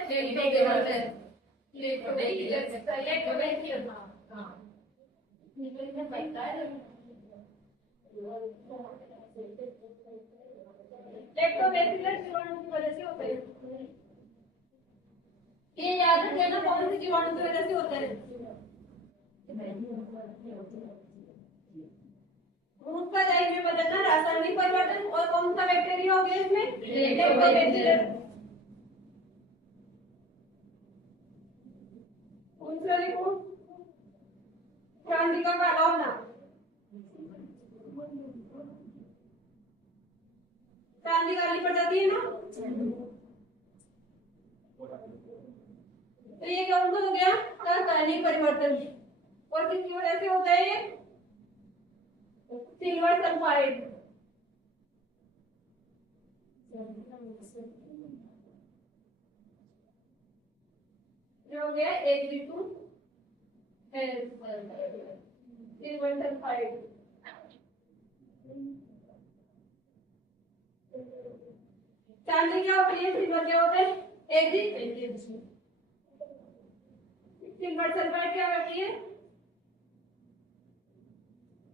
लैक्टोबैसिलस जीवाणु की वजह से होता है। ये याद रखना ना, कौन सी जीवाणु की वजह से होता है? ग्रुप का टाइप में बदलना रासायनिक परिवर्तन। और कौन सा बैक्टीरिया हो गया इसमें? लैक्टोबैसिलस। दूसरा देखो, क्रांति का काला होना। क्रांति काली पड़ जाती है ना, तो ये कौन सा हो गया? रासायनिक परिवर्तन। और किसकी वजह से होता है ये? Silver sulphide. जो हो गया Ag2 सिल्वर सल्फाइड। चांदी क्या होती है? सिल्वर क्या होता है? Ag। सिल्वर सल्फाइड क्या होती है?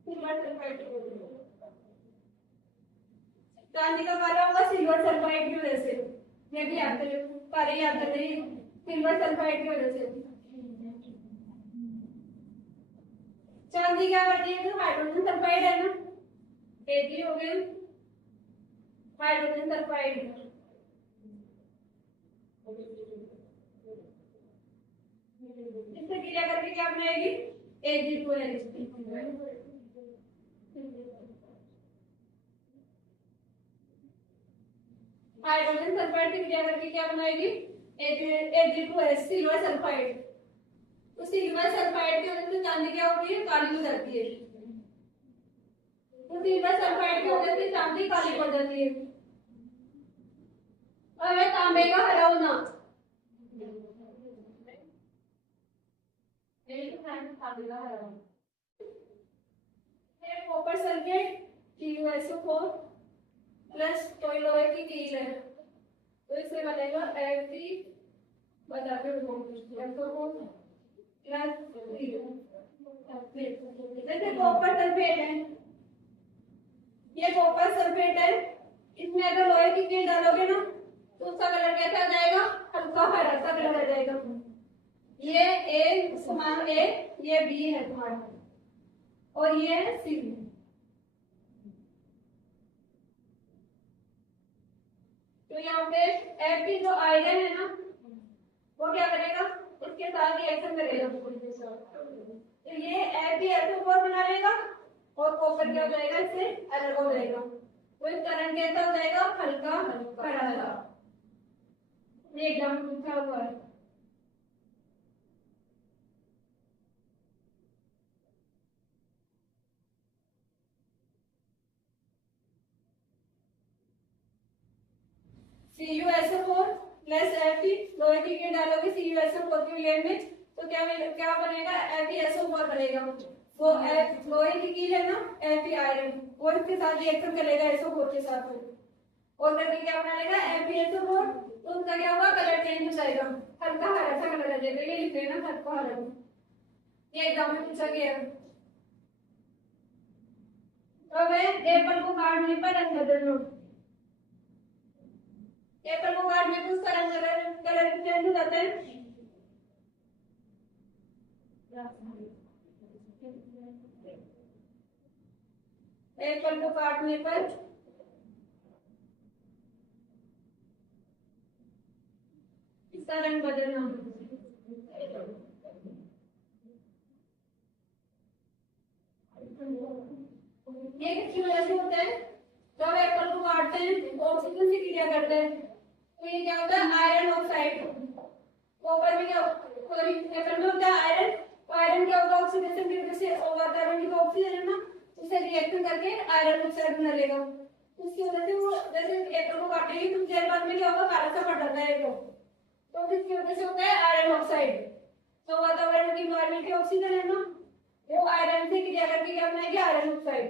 Silver sulphide. चांदी का काला होगा सिल्वर सल्फाइड की वजह से। ये भी याद करें, कार्य याद कर रही सिल्वर सल्फाइड की वजह से। चांदी क्या होती है? तो हाइड्रोजन सल्फाइड है ना, Ag हो गया हाइड्रोजन सल्फाइड। इससे क्रिया करके क्या बनाएगी? Ag2NH3। हाइड्रोजन सल्फाइड की क्रिया करके क्या बनाएगी? Ag2H silver sulphide. तो सिल्वर सल्फाइड की वजह से चांदी क्या होती है? काली हो जाती है। तो सिल्वर सल्फाइड की वजह से चांदी काली पड़ जाती है। और तांबे का हरा होना। कॉपर सल्फेट CuSO4 प्लस कोई लोहे की कील है, तो इससे बनेगा Fe बताते हो जैसे कॉपर सल्फेट है, ये कॉपर सल्फेट है, इसमें अगर लोहे की कील डालोगे ना तो उसका कलर कैसा आ जाएगा? हल्का हरा सा कलर आ जाएगा। ये A समान A, ये B है तुम्हारा और ये है C। तो यहाँ पे Fe जो आयरन है ना वो क्या करेगा? इसके साथ रिएक्शन करेगा। तो ये FeSO4 बना लेगा और कॉपर क्या हो जाएगा? इससे अलग हो जाएगा। तो इस करंट कैसा हो जाएगा? हल्का हरा। ये एग्जाम पूछा हुआ है। CuSO4 प्लस Fe, लोहे की कील डालोगे CuSO4 की लेयर में तो क्या बनेगा? FeSO4 बनेगा। वो लोहे की कील है ना Fe आयरन, वो इसके साथ रिएक्शन करेगा SO4 के साथ और करके क्या बना लेगा? FeSO4। तो उसका क्या होगा? कलर चेंज हो जाएगा, हल्का हरा सा कलर आ जाएगा। ये लिख लेना हल्का हरा, ये एग्जाम में पूछा गया है। अब एप्पल को काटने पर रंग बदलना। एप्पल को काटने पर उसका रंग कलर चेंज हो जाता है। एप्पल को काटने पर इसका रंग बदलना। ये किसकी वजह से होता है? जब एप्पल को काटते हैं ऑक्सीजन से क्रिया करते हैं तो ये क्या होता है? Iron oxide. कॉपर में क्या, सॉरी एप्पल में होता है आयरन। तो आयरन क्या होगा? ऑक्सीडेशन की वजह से कार्बन की ऑक्सीजन है ना, उसे रिएक्शन करके आयरन ऑक्साइड बना लेगा। उसकी वजह से वो जैसे एप्पल को काटेंगे तो देर बाद में क्या होगा? काला सा पड़ जाता है तो किसकी वजह से होता है? Iron oxide. तो वातावरण की एनवायरमेंट की ऑक्सीजन है ना, वो आयरन से क्रिया करके क्या बनाएगी? Iron oxide.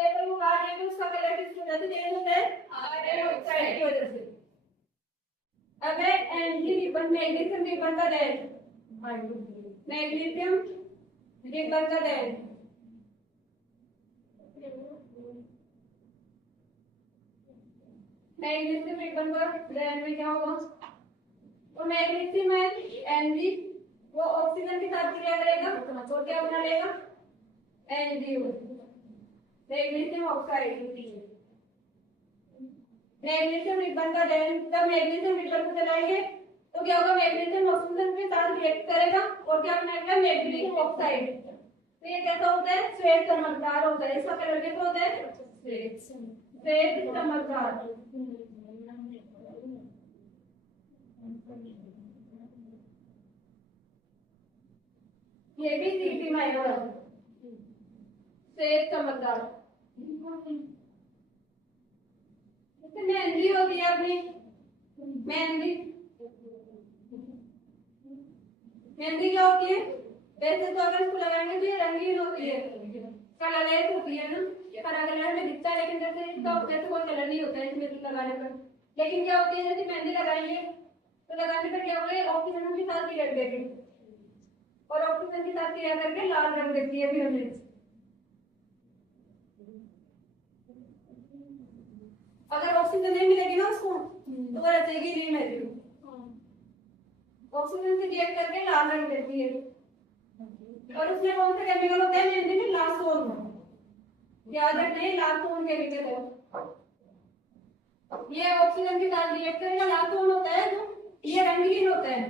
एप्पल को काटने में उसका कलर किसकी वजह से चेंज होता है? आयरन ऑक्साइड की वजह से। अगर एंटी रिबन मैग्नीशियम रिबन का रेड, मैग्नीशियम रिबन का रेड, मैग्नीशियम रिबन का रेड में क्या होगा? तो मैग्नीशियम है एनजी, वो ऑक्सीजन के साथ क्रिया करेगा तो क्या बना लेगा? NGO, magnesium oxide. Magnesium ribbon का रेड, जब मैग्नीशियम रिबन को जलाएंगे तो क्या होगा? मैग्नीशियम ऑक्सीजन के साथ रिएक्ट करेगा और क्या बनाएगा? Magnesium oxide. तो ये कैसा होता है? श्वेत चमकदार होता है। इसका कलर कैसा होता है? श्वेत चमकदार। ये भी सीटी में आएगा, श्वेत चमकदार। मेहंदी होती है अपनी, मेहंदी, मेहंदी क्या होती है? वैसे तो अगर इसको लगाएंगे तो ये रंगीन होती है, कलरलेस होती है ना, हरा कलर में दिखता है, लेकिन जैसे इसका जैसे कोई कलर नहीं होता है इसमें लगाने पर। लेकिन क्या होती है? जैसे मेहंदी लगाएंगे तो लगाने पर क्या होगा? ऑक्सीजन के साथ क्रिया करेगी और ऑक्सीजन के साथ क्रिया करके लाल रंग देती है फिर हमें। अगर ऑक्सीजन नहीं मिलेगी ना उसको तो वो रचेगी नहीं मेहंदी, ऑक्सीजन से रिएक्ट करके लाल रंग देती है। और उसमें कौन सा केमिकल होता है मेहंदी में? लासोन। याद रखना, लासोन केमिकल है। ये ऑक्सीजन के साथ रिएक्ट करेगा, लासोन होता है जो ये रंगीन होता है।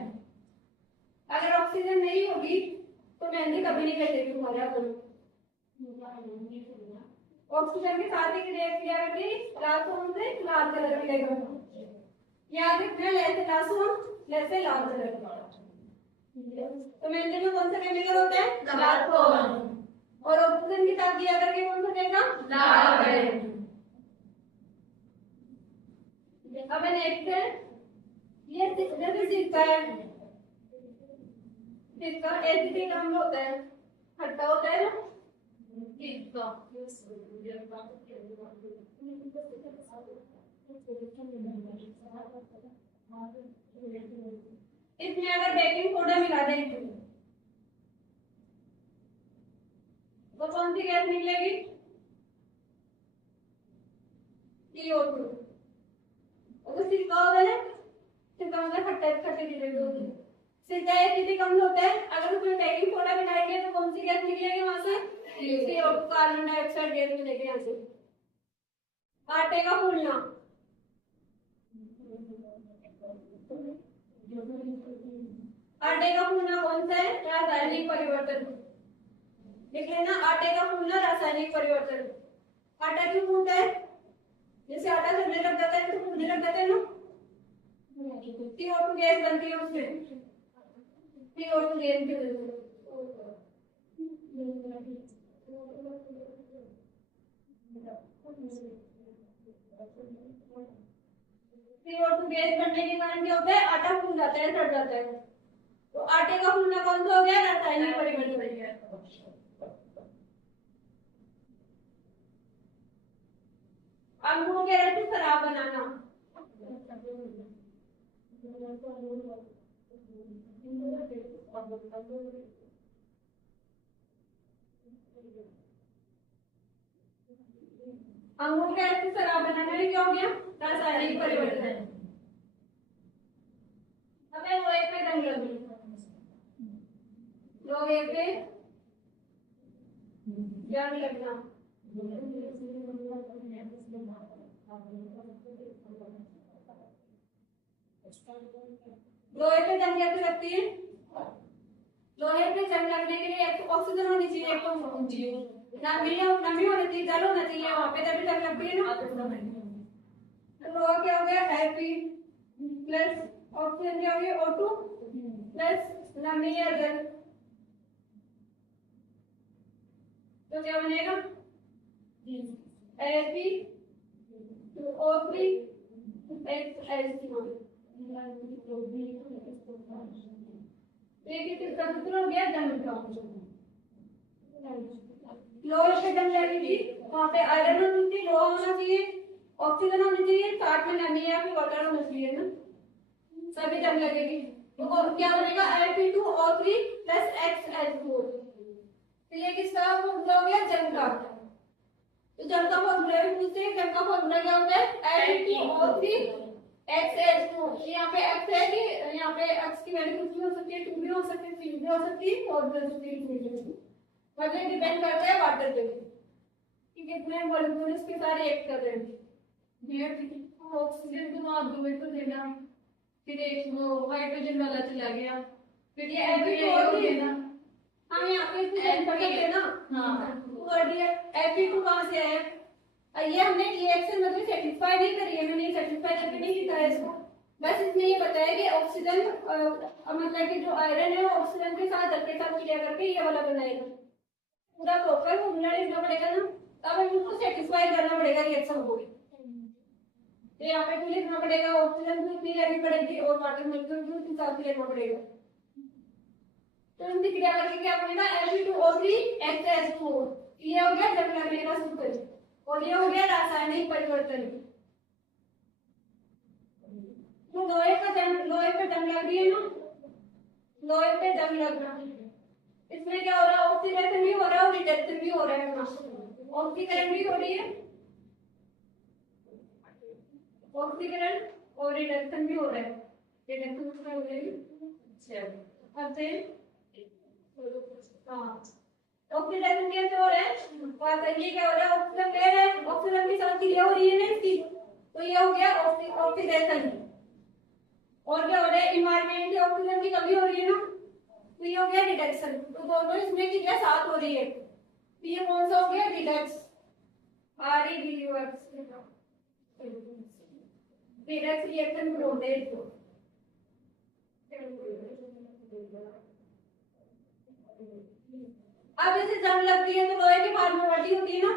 अगर ऑक्सीजन नहीं होगी तो मेहंदी कभी नहीं कटेगी तुम्हारे हाथों में। ऑक्सीजन के साथ ही रिएक्ट किया करके लासोन से लाल कलर मिलेगा। याद रखना, जैसे लासोन जैसे लाल कलर। तो मेहंदी में कौन सा केमिकल होता है? लासोन। और ऑक्सीजन के साथ दिया करके कौन सा देगा? लाल कलर। अब नेक्स्ट है, ये जैसे सिक्का है, सिक्का एसिडिक अम्ल होता है, खट्टा होता है ना, इसमें अगर बेकिंग सोडा मिला दें तो कौन सी गैस निकलेगी? CO2। तो सिरका होगा ना, सिरका मतलब खट्टा खट्टे चीजें। सिरका एसिडिक अम्ल होता है, अगर उसमें बेकिंग सोडा मिलाएंगे तो कौन सी गैस निकलेगी वहां से? CO2, कार्बन डाइऑक्साइड गैस मिलेगी यहाँ से। आटे का फूलना, आटे का फूलना कौन सा है? रासायनिक परिवर्तन। लिख लेना, आटे का फूलना रासायनिक परिवर्तन। आटा क्यों फूलता है? जैसे आटा चलने लग जाता है तो फूलने लग जाता है ना, CO2 गैस बनती है उसमें, CO2 गैस की वजह से। CO2 गैस बनने के कारण क्या होता है? आटा फूल जाता है, सड़ जाता है। तो आटे का फूलना कौन सा हो गया? रासायनिक परिवर्तन। अंगूर के रस से शराब बनाना, अंगूर के रस से शराब बनाने में क्या हो गया? रासायनिक परिवर्तन। अब लोहे पे जंग लगी, लोहे पे जंग लगना, लोहे पे जंग कैसे लगती है? लोहे पे जंग लगने के लिए एक तो ऑक्सीजन होनी चाहिए, एक तो नमी होनी चाहिए, जल होना चाहिए, वहां पे जब जंग लगती है ना। तो लोहा क्या हो गया? Fe प्लस ऑक्सीजन क्या हो गया? O2 प्लस नमी या जल, तो क्या बनेगा? Fe2O3 HCl। देखिए किसका सूत्र हो गया? जंग का। लोहे पे जंग लगेगी, वहां पे आयरन होनी चाहिए, लोहा होना चाहिए, ऑक्सीजन होनी चाहिए, साथ में नमी या फिर वाटर होना चाहिए ना, सभी जंग लगेगी। तो क्या बनेगा? Fe2O3 plus HCl। तो ये किसका फॉर्मूला हो गया? जंग का। तो जंग का फॉर्मूला भी पूछते हैं, जंग का फॉर्मूला क्या होता है? Fe2O3 XH2। यहाँ पे x है कि यहाँ पे x की वैल्यू कुछ भी हो सकती है, 2 भी हो सकती है, 3 भी हो सकती है और भी हो सकती है। मतलब डिपेंड करता है वाटर पे कि कितने मॉलिक्यूल्स के साथ रिएक्ट कर रहे हैं। ये ऑक्सीजन को आप दो तो देना, फिर एक वो हाइड्रोजन वाला चला गया, फिर ये Fe2 देना। हम यहाँ पे इसमें पढ़ सकते हैं ना। हाँ, और ये Fe2 कहाँ से है? ये हमने रिएक्शन मतलब सेटिस्फाई नहीं करी है, मैंने सेटिस्फाई करके नहीं लिखा है इसको, बस इसमें ये बताया कि ऑक्सीजन मतलब कि जो आयरन है वो ऑक्सीजन के साथ जल के साथ क्रिया करके ये वाला बनाएगा। पूरा प्रॉपर फॉर्मूला लिखना पड़ेगा ना, तब हमें उसको सेटिस्फाई करना पड़ेगा रिएक्शन को। तो यहाँ पे भी लिखना पड़ेगा ऑक्सीजन भी उतनी लेनी पड़ेगी और वाटर मॉलिक्यूल भी उसी हिसाब से लेना पड़ेगा। तो इनकी क्रिया करके क्या बनेगा? Fe2O3 HCl। ये हो गया जंग लगने का सूत्र और ये हो गया रासायनिक परिवर्तन। तो लोहे पे जंग लग रही है ना, लोहे पे जंग लगना, इसमें क्या हो रहा है? ऑक्सीडेशन भी हो रहा है और रिडक्शन भी हो रहा है। ऑक्सीकरण भी हो रही है, ऑक्सीकरण और रिडक्शन भी हो रहा है। रिडक्शन हो रही है, ऑक्सीडेशन कैसे हो रहा है? ये क्या हो रहा है? ऑक्सीजन ले रहे हैं, ऑक्सीजन की साथ क्रिया हो रही है ना इसकी, तो ये हो गया ऑक्सीडेशन। और क्या हो रहा है? एनवायरनमेंट की ऑक्सीजन की कमी हो रही है ना, तो ये हो गया रिडक्शन। तो दोनों इसमें क्रिया साथ हो रही है, तो ये कौन सा हो गया? रिडक्स। रिडक्स रिएक्शन बोलते हैं इसको। अब जैसे जंग लगती है तो लोहे के भार में बढ़ती होती है ना,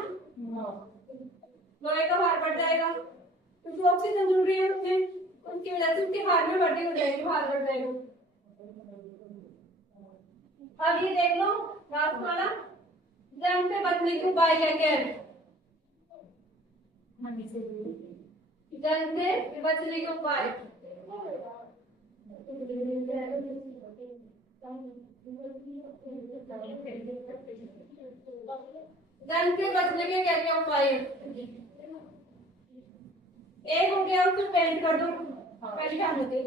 लोहे का भार बढ़ जाएगा क्योंकि ऑक्सीजन जुड़ रही है उसमें, उसकी वजह से उसके भार में बढ़ती हो जाएगी, भार बढ़ जाएगा। अब ये देख लो लास्ट वाला, जंग से बचने के उपाय क्या क्या है? जंग से बचने के उपाय, जंग से बचने के क्या क्या उपाय है? एक हो गया उसको पेंट कर दो, पहले ध्यान रखिए।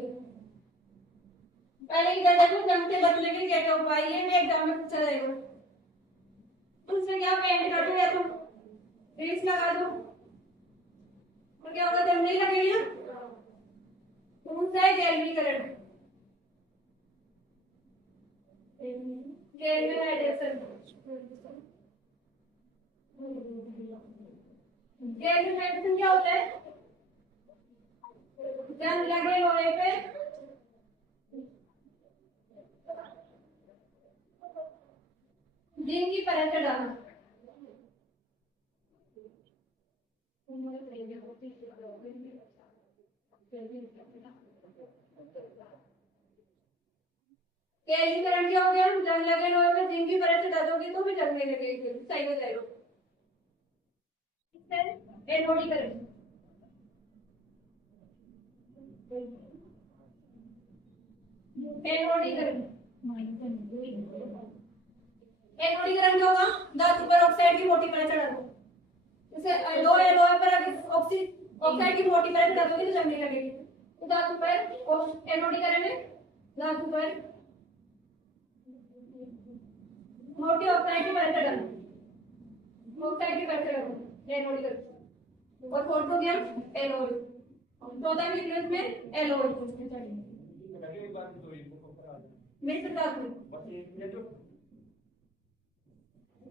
पहले इधर देखो जंग से बचने के क्या क्या उपाय है, मैं एग्जाम में पूछा जाएगा। उसमें क्या पेंट कर दो या तो ग्रीस लगा दो, और क्या होगा? जंग नहीं लगेगी ना। दूसरा है गैल्वेनीकरण, गैल्वेनाइजेशन। गैल्वेनाइजेशन क्या होता है? जंग लगे लोहे पे जिंक की परत चढ़ाना, गैल्वेनीकरण क्या हो गया? जंग लगे लोहे पे जिंक की परत चढ़ा दोगे तो भी जंग नहीं लगेगी, सही हो जाएगा। एनोडीकरण, एनोडीकरण एनोडीकरण क्या होगा? धातु पर ऑक्साइड की मोटी परत चढ़ा दो, जैसे लोहे पर ऑक्साइड की मोटी परत चढ़ा दोगे तो जंग नहीं लगेगी। तो धातु पर एनोडीकरण है लागू पर मोटी ऑक्साइड की परत डालो, ऑक्साइड की परत डालो एनोड कर, और फोर्थ हो गया एनोड, चौथा न्यूक्लियस में एनोड मिक्स धातु।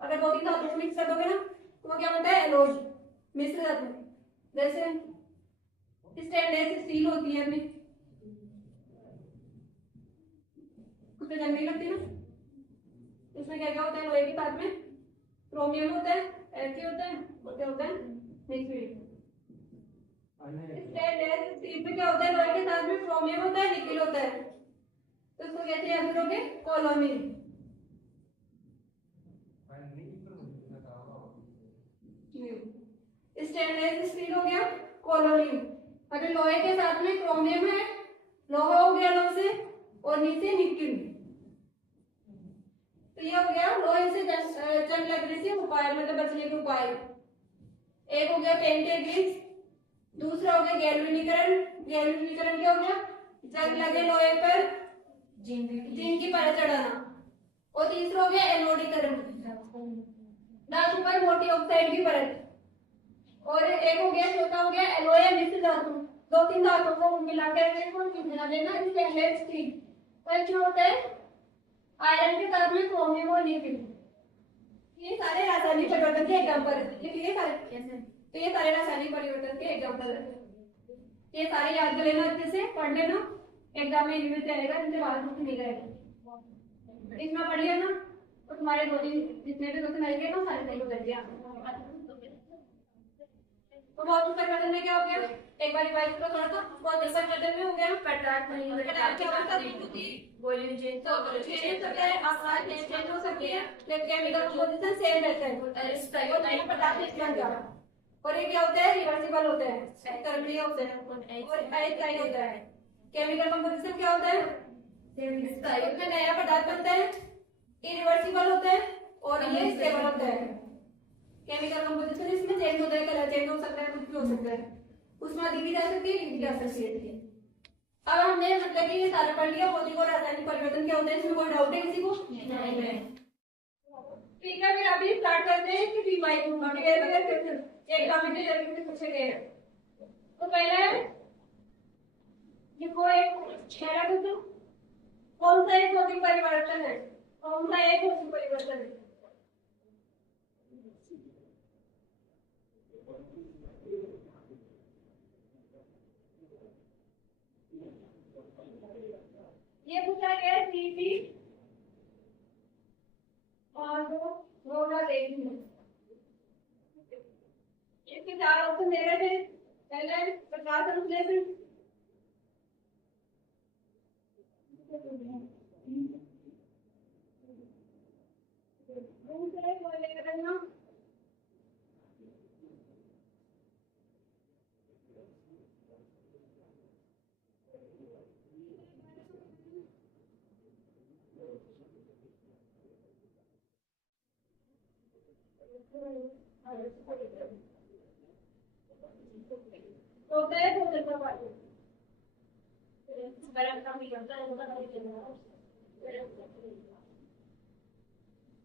अगर दो तीन धातु को मिक्स कर दोगे ना तो वो क्या बनता है एनोड मिश्र धातु। जैसे स्टेनलेस स्टील होती है अपनी, उसमें जंग नहीं लगती ना, इसमें क्या क्या होता है लोहे के साथ में क्रोमियम होता है, ऐसे होता है और क्या होता है निकेल। स्टेनलेस स्टील में क्या होता है लोहे के साथ में क्रोमियम होता है निकेल होता है, तो इसको कैसे याद करोगे कोलोमिन। स्टेनलेस स्टील हो गया कोलोनियम। अगर लोहे के साथ में क्रोमियम है, लोहा हो गया लोहे से और नीचे निकेल, तो ये हो गया लोहे से जंग लगने से उपाय मतलब बचने के उपाय। एक हो गया पेंटेग्लिस, दूसरा हो गया गैल्वेनीकरण। गैल्वेनीकरण क्या हो गया जंग लगे लोहे पर जिंक की परत चढ़ाना, और तीसरा हो गया एनोडीकरण, धातु पर मोटी ऑक्साइड की परत, और एक हो गया चौथा हो गया एलॉय मिश्र धातु। दो तीन धातुओं को मिलाकर मिला देना स्टेनलेस स्टील, तो क्या होता है आयरन के साथ में क्रोमियम और निकेल। ये सारे रासायनिक परिवर्तन के एग्जांपल है, ये सारे तो ये सारे रासायनिक परिवर्तन के एग्जांपल है। ये सारे याद कर लेना, अच्छे से पढ़ लेना, एग्जाम में इनमें से आएगा, इनसे बाहर कुछ नहीं रहेगा। इतना पढ़ लिया ना तो तुम्हारे दो दिन जितने भी क्वेश्चन आएंगे ना सारे सही हो जाएंगे। तो बहुत परिवर्तन में क्या हो गया, एक बार रिवाइज करो थोड़ा सा। बहुत परिवर्तन में हो गया पदार्थ नहीं पदार्थ क्या होता है वॉल्यूम चेंज तो चेंज होता है, आकार चेंज हो सकती है, लेकिन केमिकल कंपोजिशन सेम रहता है और नया पदार्थ इसमें आता है। और ये क्या होता है रिवर्सिबल होता है, तरंगीय होता है और अस्थायी होता है। केमिकल कंपोजिशन क्या होता है इसमें नया पदार्थ बनता है, इरिवर्सिबल होता है और ये स्टेबल होता है। केमिकल कंपोजिशन इसमें चेंज होता है, कलर चेंज हो सकता है, कुछ भी हो सकता है, उसमें अधिक भी जा सकती है भी जा सकती है। अब हमने मतलब कि ये सारा पढ़ लिया भौतिक और रासायनिक परिवर्तन क्या होता है, इसमें कोई डाउट है किसी को? नहीं। ठीक है, फिर अभी स्टार्ट करते हैं कि रिवाइज एक कमेंट जरूर से पूछे गए हैं। तो पहला है देखो एक पहला क्वेश्चन, कौन सा एक भौतिक परिवर्तन है, कौन सा एक भौतिक परिवर्तन है? ये पूछा गया है सीपी और रोला देवी। इसके चार ऑप्शन दे रहे थे, पहला प्रकाश संश्लेषण, दूसरा कोयलेकरण,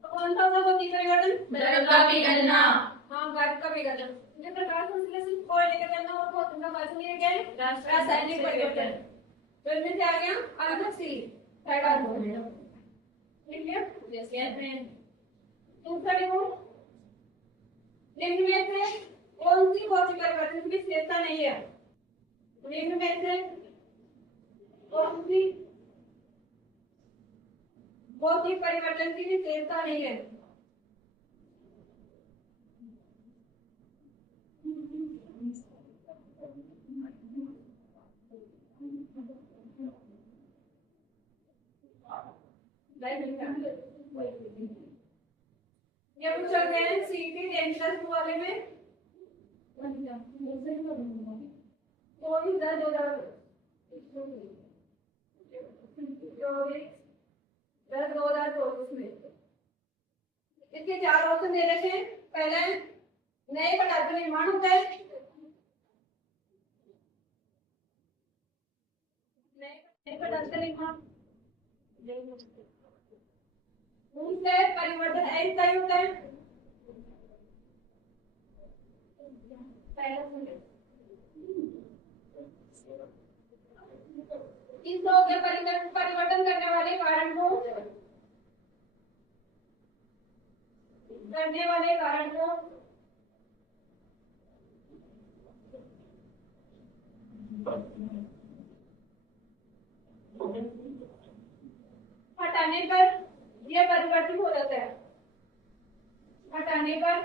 कौन सा होगा भौतिक परिवर्तन? गर्भ का पिघलना। हाँ, गर्भ का पिघलना। ये प्रकाश संश्लेषण कोयलेकरण और भौतिक परिवर्तन ये क्या है? रासायनिक परिवर्तन। तो इनमें से आ गया अल्फा सी कार्बन, ठीक है? दूसरा देखो, निम्न में से कौन सी भौतिक परिवर्तन की विशेषता नहीं है? निम्न में से कौन सी भौतिक परिवर्तन की विशेषता नहीं है? ये पूछा गया है सीटी डेंजरस वाले में कोई दर्द होगा 2024 में। इसके चार ऑप्शन दे रखे हैं। पहला नए पदार्थ का निर्माण होता है, नए पदार्थ का निर्माण, उनसे परिवर्तन ऐसा ही होता है। इन दो के परिवर्तन करने वाले कारण को हटाने पर यह परिवर्तित हो जाता है। हटाने पर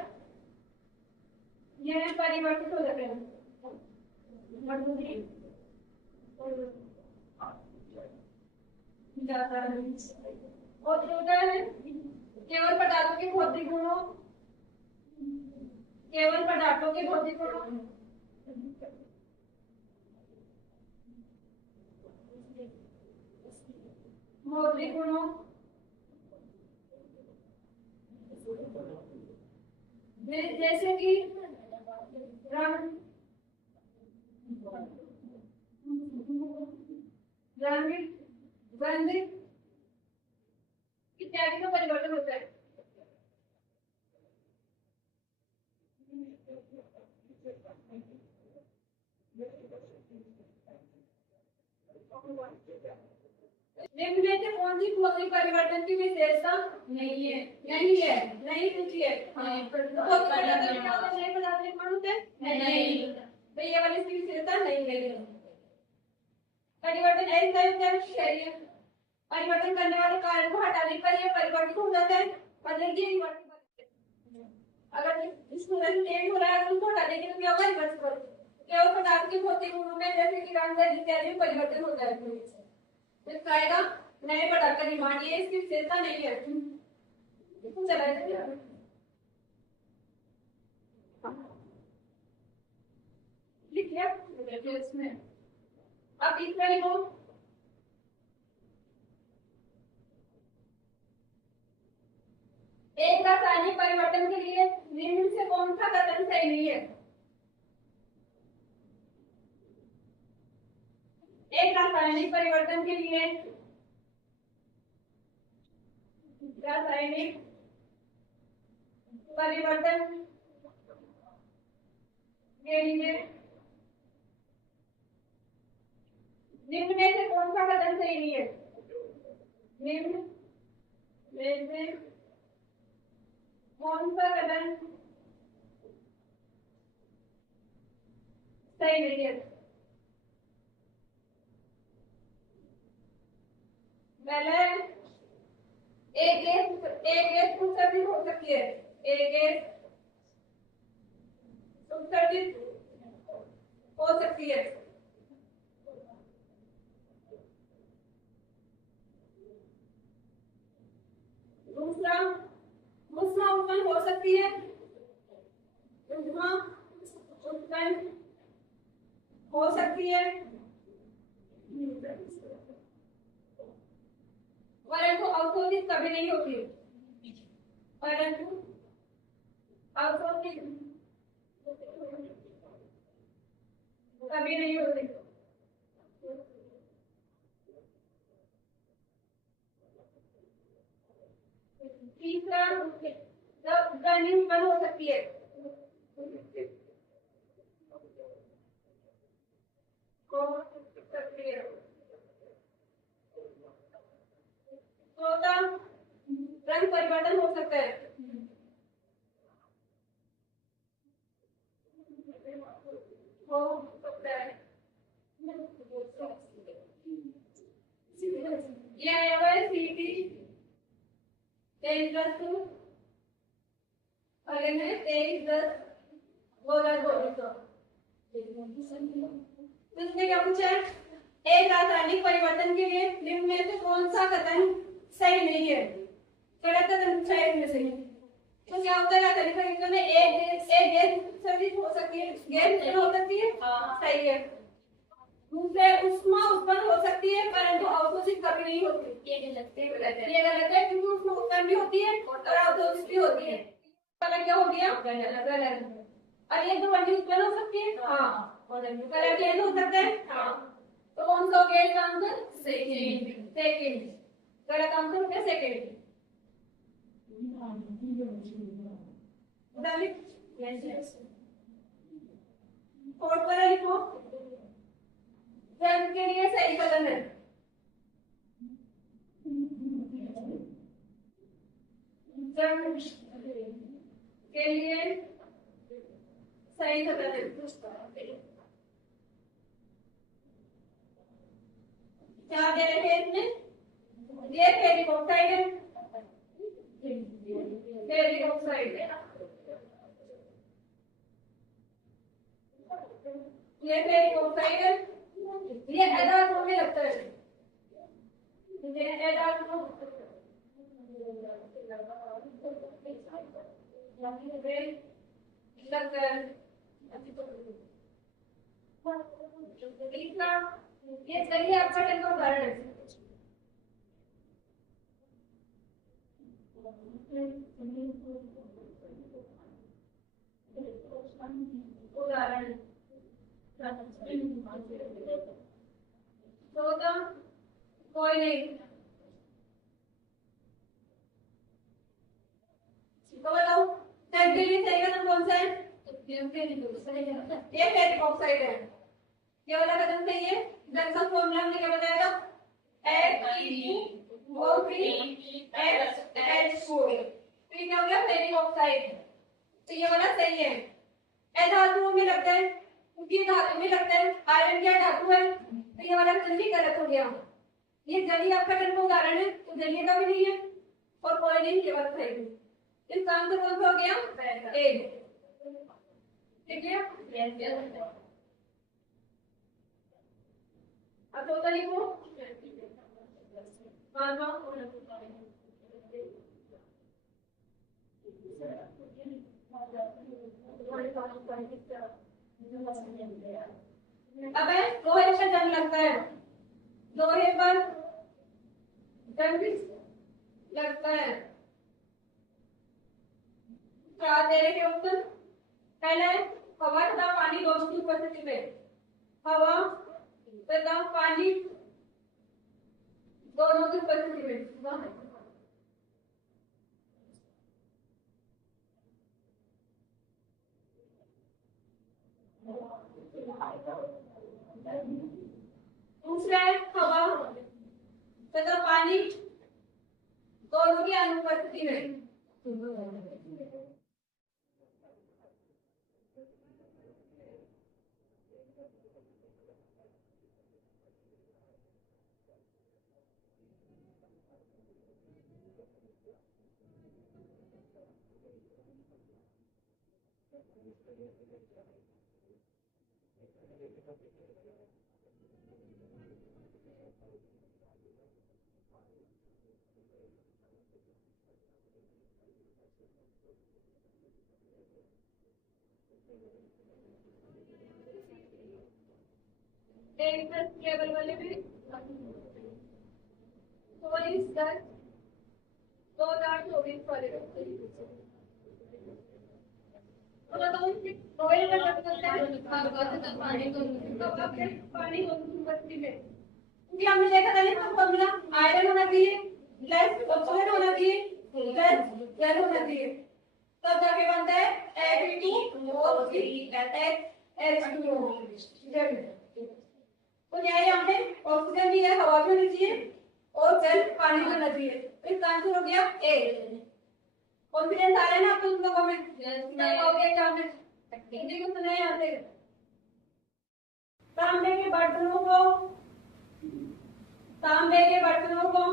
यह परिवर्तित हो जाता है। और होता है केवल पदार्थों के भौतिक गुणों, केवल पदार्थों के भौतिक गुणों, भौतिक गुणों जैसे कि रंग, गंध इत्यादि का परिवर्तन होता है। निम्न में से कौन सी भौतिक परिवर्तन की विशेषता नहीं है? नहीं पूछी है। भौतिक परिवर्तन क्या होता है? नए पदार्थ निर्माण होते हैं? नहीं, तो ये वाली इसकी विशेषता नहीं है। परिवर्तन ऐसा होता है परिवर्तन करने वाले कारण को हटाने पर यह परिवर्तित हो जाता है। मतलब ये अगर इसको चेंज हो रहा है तो उसको हटा देंगे तो क्या होगा? रिवर्स करो। केवल पदार्थ के भौतिक गुणों में जैसे कि रंग इत्यादि में परिवर्तन हो जाएगा। इसका आएगा नए पदार्थ का निर्माण, ये इसकी विशेषता नहीं है। चला लिख लिया इसमें। अब तीसरा लिखो। एक रासायनिक परिवर्तन के लिए निम्न से कौन सा कथन सही नहीं है? एक रासायनिक परिवर्तन के लिए निम्न में से कौन सा कथन सही नहीं है? निम्न में से कौन सा कथन सही नहीं है? पहले एक गैस उत्सर्जित हो सकती है। एक गैस उत्सर्जित हो सकती है। दूसरा ऊष्मा उत्पन्न हो सकती है। ऊष्मा उत्पन्न हो सकती है परंतु अवशोषित कभी नहीं होती। परंतु अवशोषित कभी नहीं होती। तीसरा गर्मी उत्पन्न हो सकती है। चौथा रंग परिवर्तन हो सकता है। हो सकता है। यह है सीटी 23/10 अगले में 23/10/2024। इसने क्या पूछा है? एक रासायनिक परिवर्तन के लिए निम्न में से कौन सा कथन सही नहीं है? गलत कथन पूछा है इसमें से। तो क्या होता है रासायनिक परिवर्तन में एक गैस उत्सर्जित हो सकती है, गैस हो सकती है। सही है। दूसरे ऊष्मा उत्पन्न हो सकती है परंतु अवशोषित कभी नहीं होती। ये गलत है क्योंकि ऊष्मा उत्पन्न भी होती है और अवशोषित भी होती है। पहले क्या हो गया? गलत। और ये दो वही उत्पन्न हो सकती है। कलर चेंज हो सकता है। तो कौन सा हो गया इसका आंसर? सेकंड। गलत आंसर हो गया सेकेंड। फोर्थ वाला लिखो, जंग के लिए सही कदम है। जंग के लिए सही कदम है। क्या दे रखे हैं इसमें? ये फेरिक ऑक्साइड है, फेरिक ऑक्साइड है, ये फेरिक ऑक्साइड है, ये एडाल्ट में लगता है, ये एडाल्ट लगता है। इसका ये चलिए आपका टन का उदाहरण है। उदाहरण तो कोई नहीं, तो बताओ सही कदम कौन सा है? ये फेरिक ऑक्साइड है, ये वाला कदम सही है। जंक्शन फॉर्मूला हमने क्या बताया था? Fe2O3H2। तो ये क्या हो गया? Ferric oxide. तो ये वाला सही है। धातुओं में लगता है, क्योंकि धातु में लगता है, आयरन क्या धातु है, तो ये वाला जल्दी गलत हो गया। ये जल्दी आपका टन का उदाहरण है, तो जल्दी का भी नहीं है और कोई नहीं, ये वाला सही है। इसका आंसर कौन सा हो गया? ए। ठीक है, अब तो लिखो अब लोहे पर जंग लगता है, लोहे पर जंग लगता है। क्या दे रहे ऑप्शन? पहला है हवा तथा पानी दोनों की उपस्थिति में, हवा तथा पानी दोनों की उपस्थिति में। दूसरा है हवा तथा पानी दोनों की अनुपस्थिति में। लेवल वाले में तो इस दर 2024 वाले पानी हमने देखा था ना फॉर्मूला, आयरन होना चाहिए प्लस ऑक्सीजन होना चाहिए प्लस जल होना चाहिए, तब जाके बनता है H2O3H2O। तो क्या है, यहाँ पे ऑक्सीजन भी है, हवा भी होनी चाहिए और जल पानी भी होना चाहिए। तो इसका आंसर हो गया ए। कॉन्फिडेंस आ रहा है ना आपको उन लोगों में? हो गया एग्जाम में हिंदी को सुना है यहाँ से। तांबे के बर्तनों को, तांबे के बर्तनों को,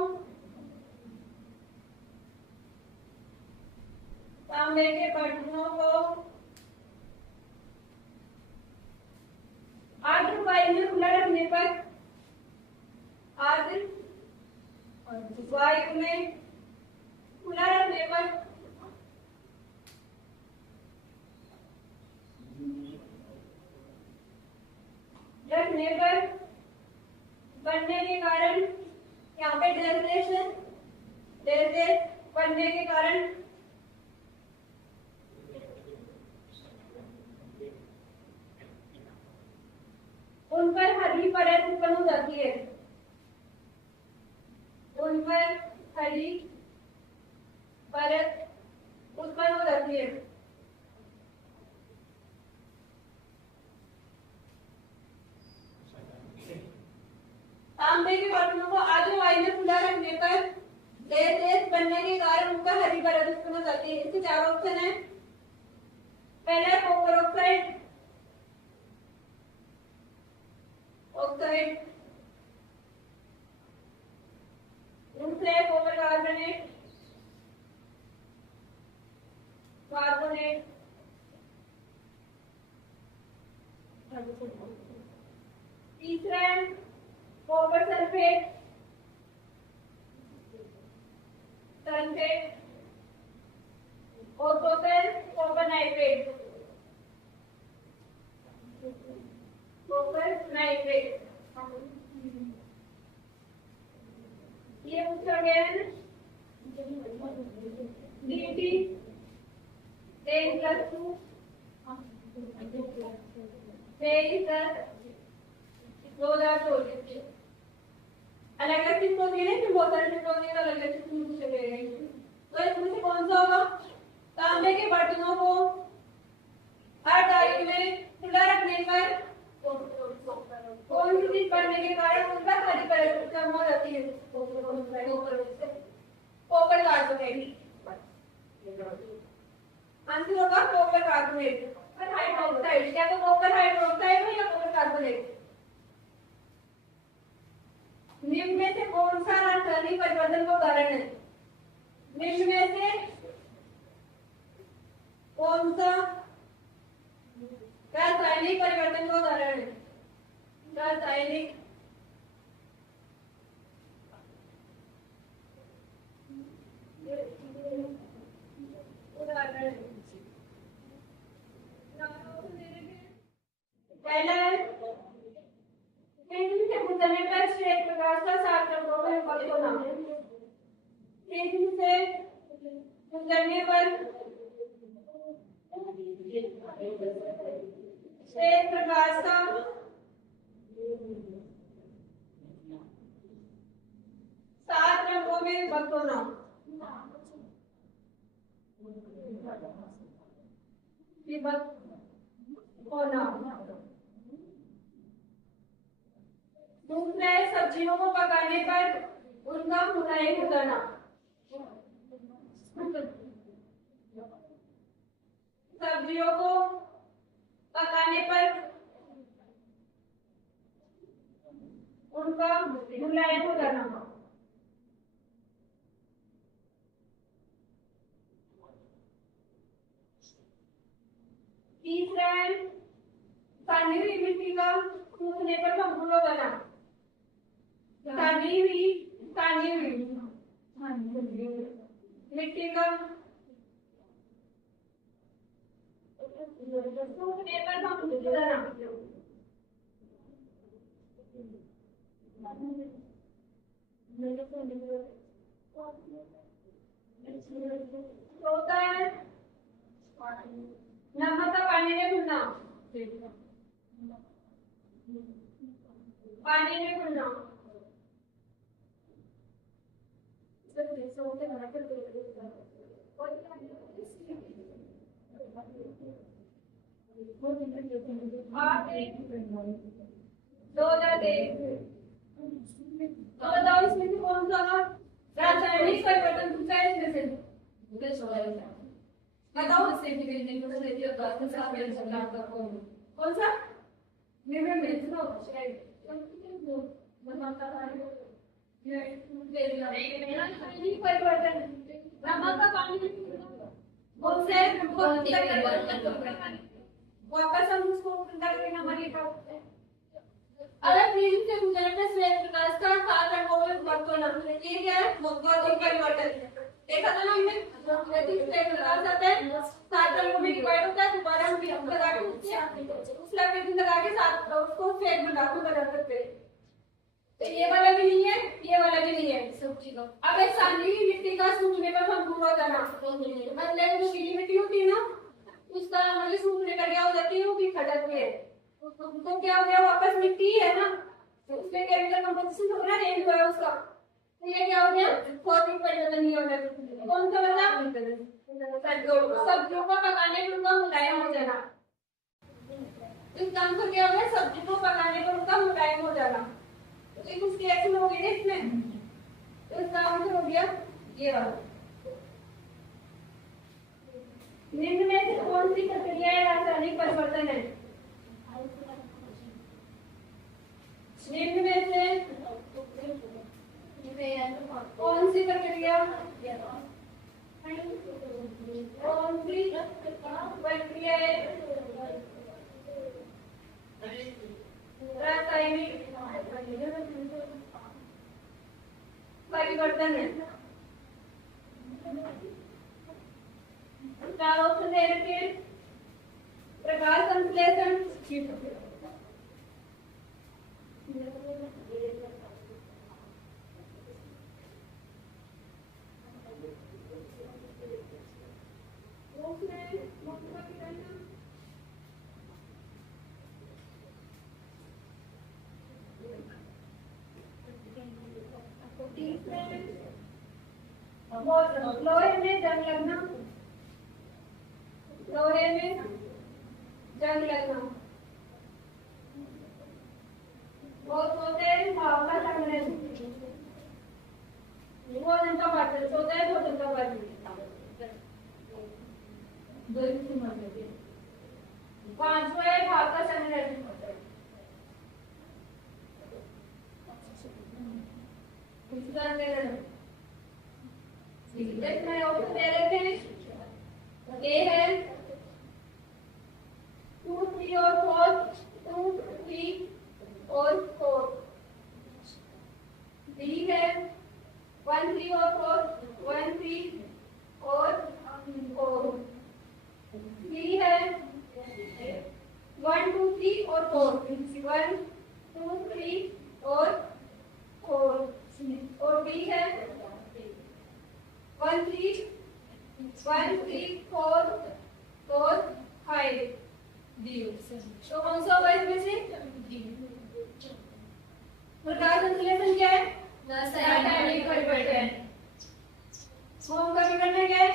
तांबे के बर्तनों को आर्द्र वायु में खुला रखने पर, आर्द्र वायु में खुला रखने पर बनने के कारण, यहाँ पे डेजर्टेशन बनने के कारण उन पर हरी परत उत्पन्न हो जाती है, उन उन पर हरी परत उत्पन्न हो जाती है। तांबे के बर्तनों को आधे वायु में खुला रखने पर तेज बनने के कारण उनका हरी परत उत्पन्न हो जाती है। इसके चार ऑप्शन है। पहला कॉपर ऑक्साइड, दूसरे कॉपर कार्बोनेट, तीसरा कॉपर सल्फेट, और टोटल कॉपर नाइट्रेट। ये पूछा गया है DT 10+2 2024 अलग अलग चीज को दिए ना, बहुत सारे चीज होंगे अलग अलग चीज पूछे गए। तो इसमें से कौन सा होगा? तांबे के बर्तनों को हर तारीख में खुला रखने पर कौन सी चीज बढ़ने के कारण उनका हरी परत कम हो जाती है? Copper carbonate. आंसर होगा कॉपर कार्बोनेट और हाइड्रोक्साइड। क्या तो कॉपर हाइड्रोक्साइड है या कॉपर कार्बोनेट? निम्न में से कौन सा रासायनिक परिवर्तन का कारण है? निम्न में से कौन सा रासायनिक परिवर्तन का उदाहरण है? रासायनिक उदाहरण। पहला से गुजरने पर श्वेत प्रकाश का 7 रंगों में विभक्त होना। से गुजरने पर श्वेत प्रकाश का 7 रंगों में विभक्त होना। दूसरा है सब्जियों को पकाने पर उनका मुलायम हो जाना। सब्जियों को पकाने पर उनका मुलायम हो जाना। तीसरा है सानी हुई मिट्टी का सूखने पर भंगुर हो जाना। सानी हुई मिट्टी का सूखने पर भंगुर हो जाना। चौथा है नमक का पानी में घुलना। पानी में घुलना। तो बताओ इसमें से कौन सा रासायनिक परिवर्तन पूछा है? इसमें से बताओ। कौन सा? परिवर्तन नमक का पानी वापस हम उसको अगर फ्रीजिंग से गुजरने श्वेत प्रकाश का 7 रंगों में विभक्त होना। ये क्या है? भौगोलिक परिवर्तन। देखा था ना हमने, श्वेत प्रकाश आता है 7 रंगों में डिवाइड होता है। दोबारा हम लगा के उस लपेटिंग लगा के साथ उसको श्वेत प्रकाश में बदल सकते हैं। तो ये वाला भी नहीं है, ये वाला भी नहीं है। अब एक सांदी की मिट्टी का सूखने पर भंगुर हो जाना। मतलब जो गीली मिट्टी होती है ना, उसका मतलब सूखने का क्या हो जाती है, वो भी खटकती है। तो क्या हो गया, वापस मिट्टी है ना, तो उसमें केमिकल कंपोजिशन थोड़ा चेंज हुआ है उसका, ये क्या हो गया? भौतिक परिवर्तन नहीं हो रहा। कौन सा वाला? सब्जियों को पकाने पर उनका मुलायम हो जाना। इस काम को क्या हो गया? सब्जी को पकाने पर उनका मुलायम हो जाना। तो एक उसकी एक्शन हो गई ना इसमें, तो इसका आंसर हो गया ये वाला। निम्न में से कौन सी प्रक्रिया रासायनिक परिवर्तन है? निम्न में से कौन सी प्रक्रिया, कौन सी प्रक्रिया रासायनिक परिवर्तन है? चार ऑप्शन दे रखे हैं। प्रकाश संश्लेषण, लोहे में जंग लगना, लोहे में जंग लगना, बहुत होते हैं भाव का संग्रहण, भोजन का पाचन होता है, भोजन का पाचन पांचवा है भाव का संग्रहण। मैं ऑप्शन दे रहे थे, ए है 2 3 और 4, 2 3 और 4, बी है 1 3 और 4, 1 3 और 4, सी है 1 2 3 और 4, 1 2 3 और 4, और डी है 1 3 4 4 5 डी। तो कौन सा होगा इसमें से? प्रकाश संश्लेषण क्या है? रासायनिक परिवर्तन। कौन का विकर्ण क्या है?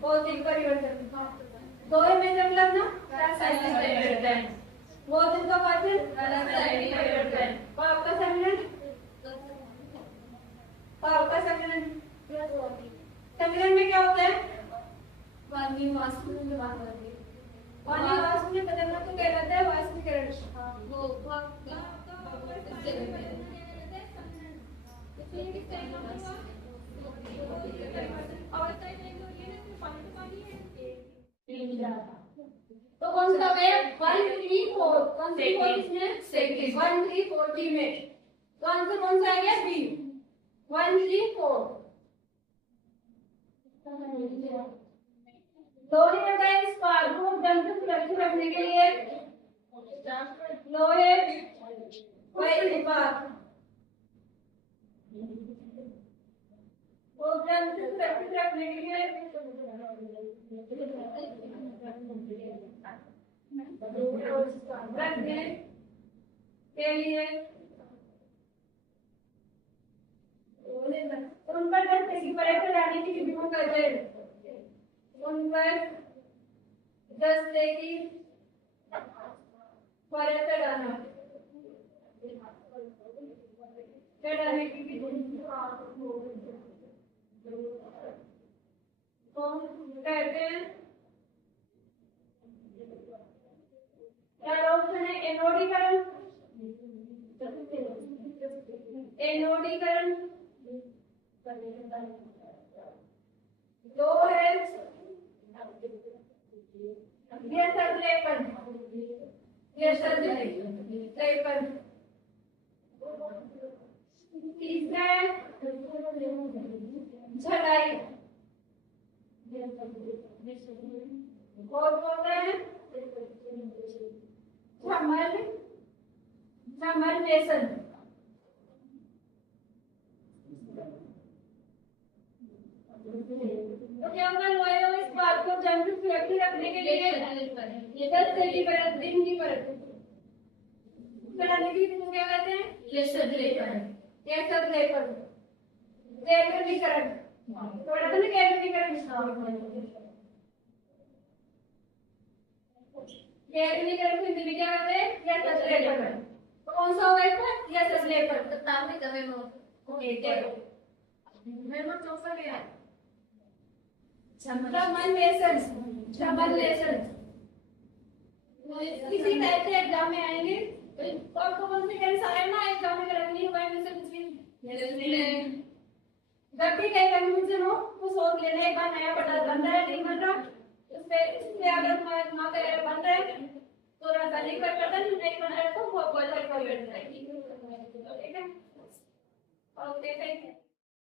भौतिक परिवर्तन। दोहे में जब लगना रासायनिक परिवर्तन, भोजन का पाचन रासायनिक परिवर्तन, भाव का संग्रहण, भाव का संग्रहण, संग्रहण में क्या होता है? पानी वाष्प में पानी वाष्प में बदलना तो कहलाता है वाष्पीकरण। तो कौन सा है? 1 3 4, कौन सी 4 इसमें? सेकंड 1 3 4 डी में। तो आंसर कौन सा आ गया? बी 1 3 4। लोहे का इस्पात को जंग सुरक्षित रखने के लिए लोहे का इस्पात को जंग सुरक्षित रखने के लिए रखने के लिए उन पर 10 की परत चढ़ाने की विधियों का अध्ययन, उन पर 10 की परत चढ़ाने की विधि को कहते हैं। क्या ऑप्शन है? एनोडीकरण, एनोडीकरण, दो है लेपन, लेपन, तीसरा है झड़ाई, और बोलते हैं झमर, झमर लेसन। तो क्या होगा? लोहे और इस बात को जंग से सुरक्षित रखने के लिए 10 की परत, दिन की परत चढ़ाने की विधि को क्या कहते हैं? लेसर लेपन। गैसेस लेपर गैसीकरण थोड़ा सा ना गैसीकरण गैसीकरण से हिंदी में क्या कहते हैं गैसेस लेपर तो कौन सा होगा इसमें गैसेस लेपर तो नाम में कभी वो मेरे को चौथा क्या किसी टाइप के एग्जाम में आएंगे तो आपको कौन से सारे ना एग्जाम में करनी होगा इनमें से कुछ भी जब भी कहीं कंफ्यूजन हो तो सोच लेना एक बार नया पता बन रहा है नहीं बन रहा उससे अगर ना करे बन रहा है तो रासायनिक परिवर्तन नहीं बन रहा है तो वो पॉइजन परिवर्तन है ठीक है ओके थैंक यू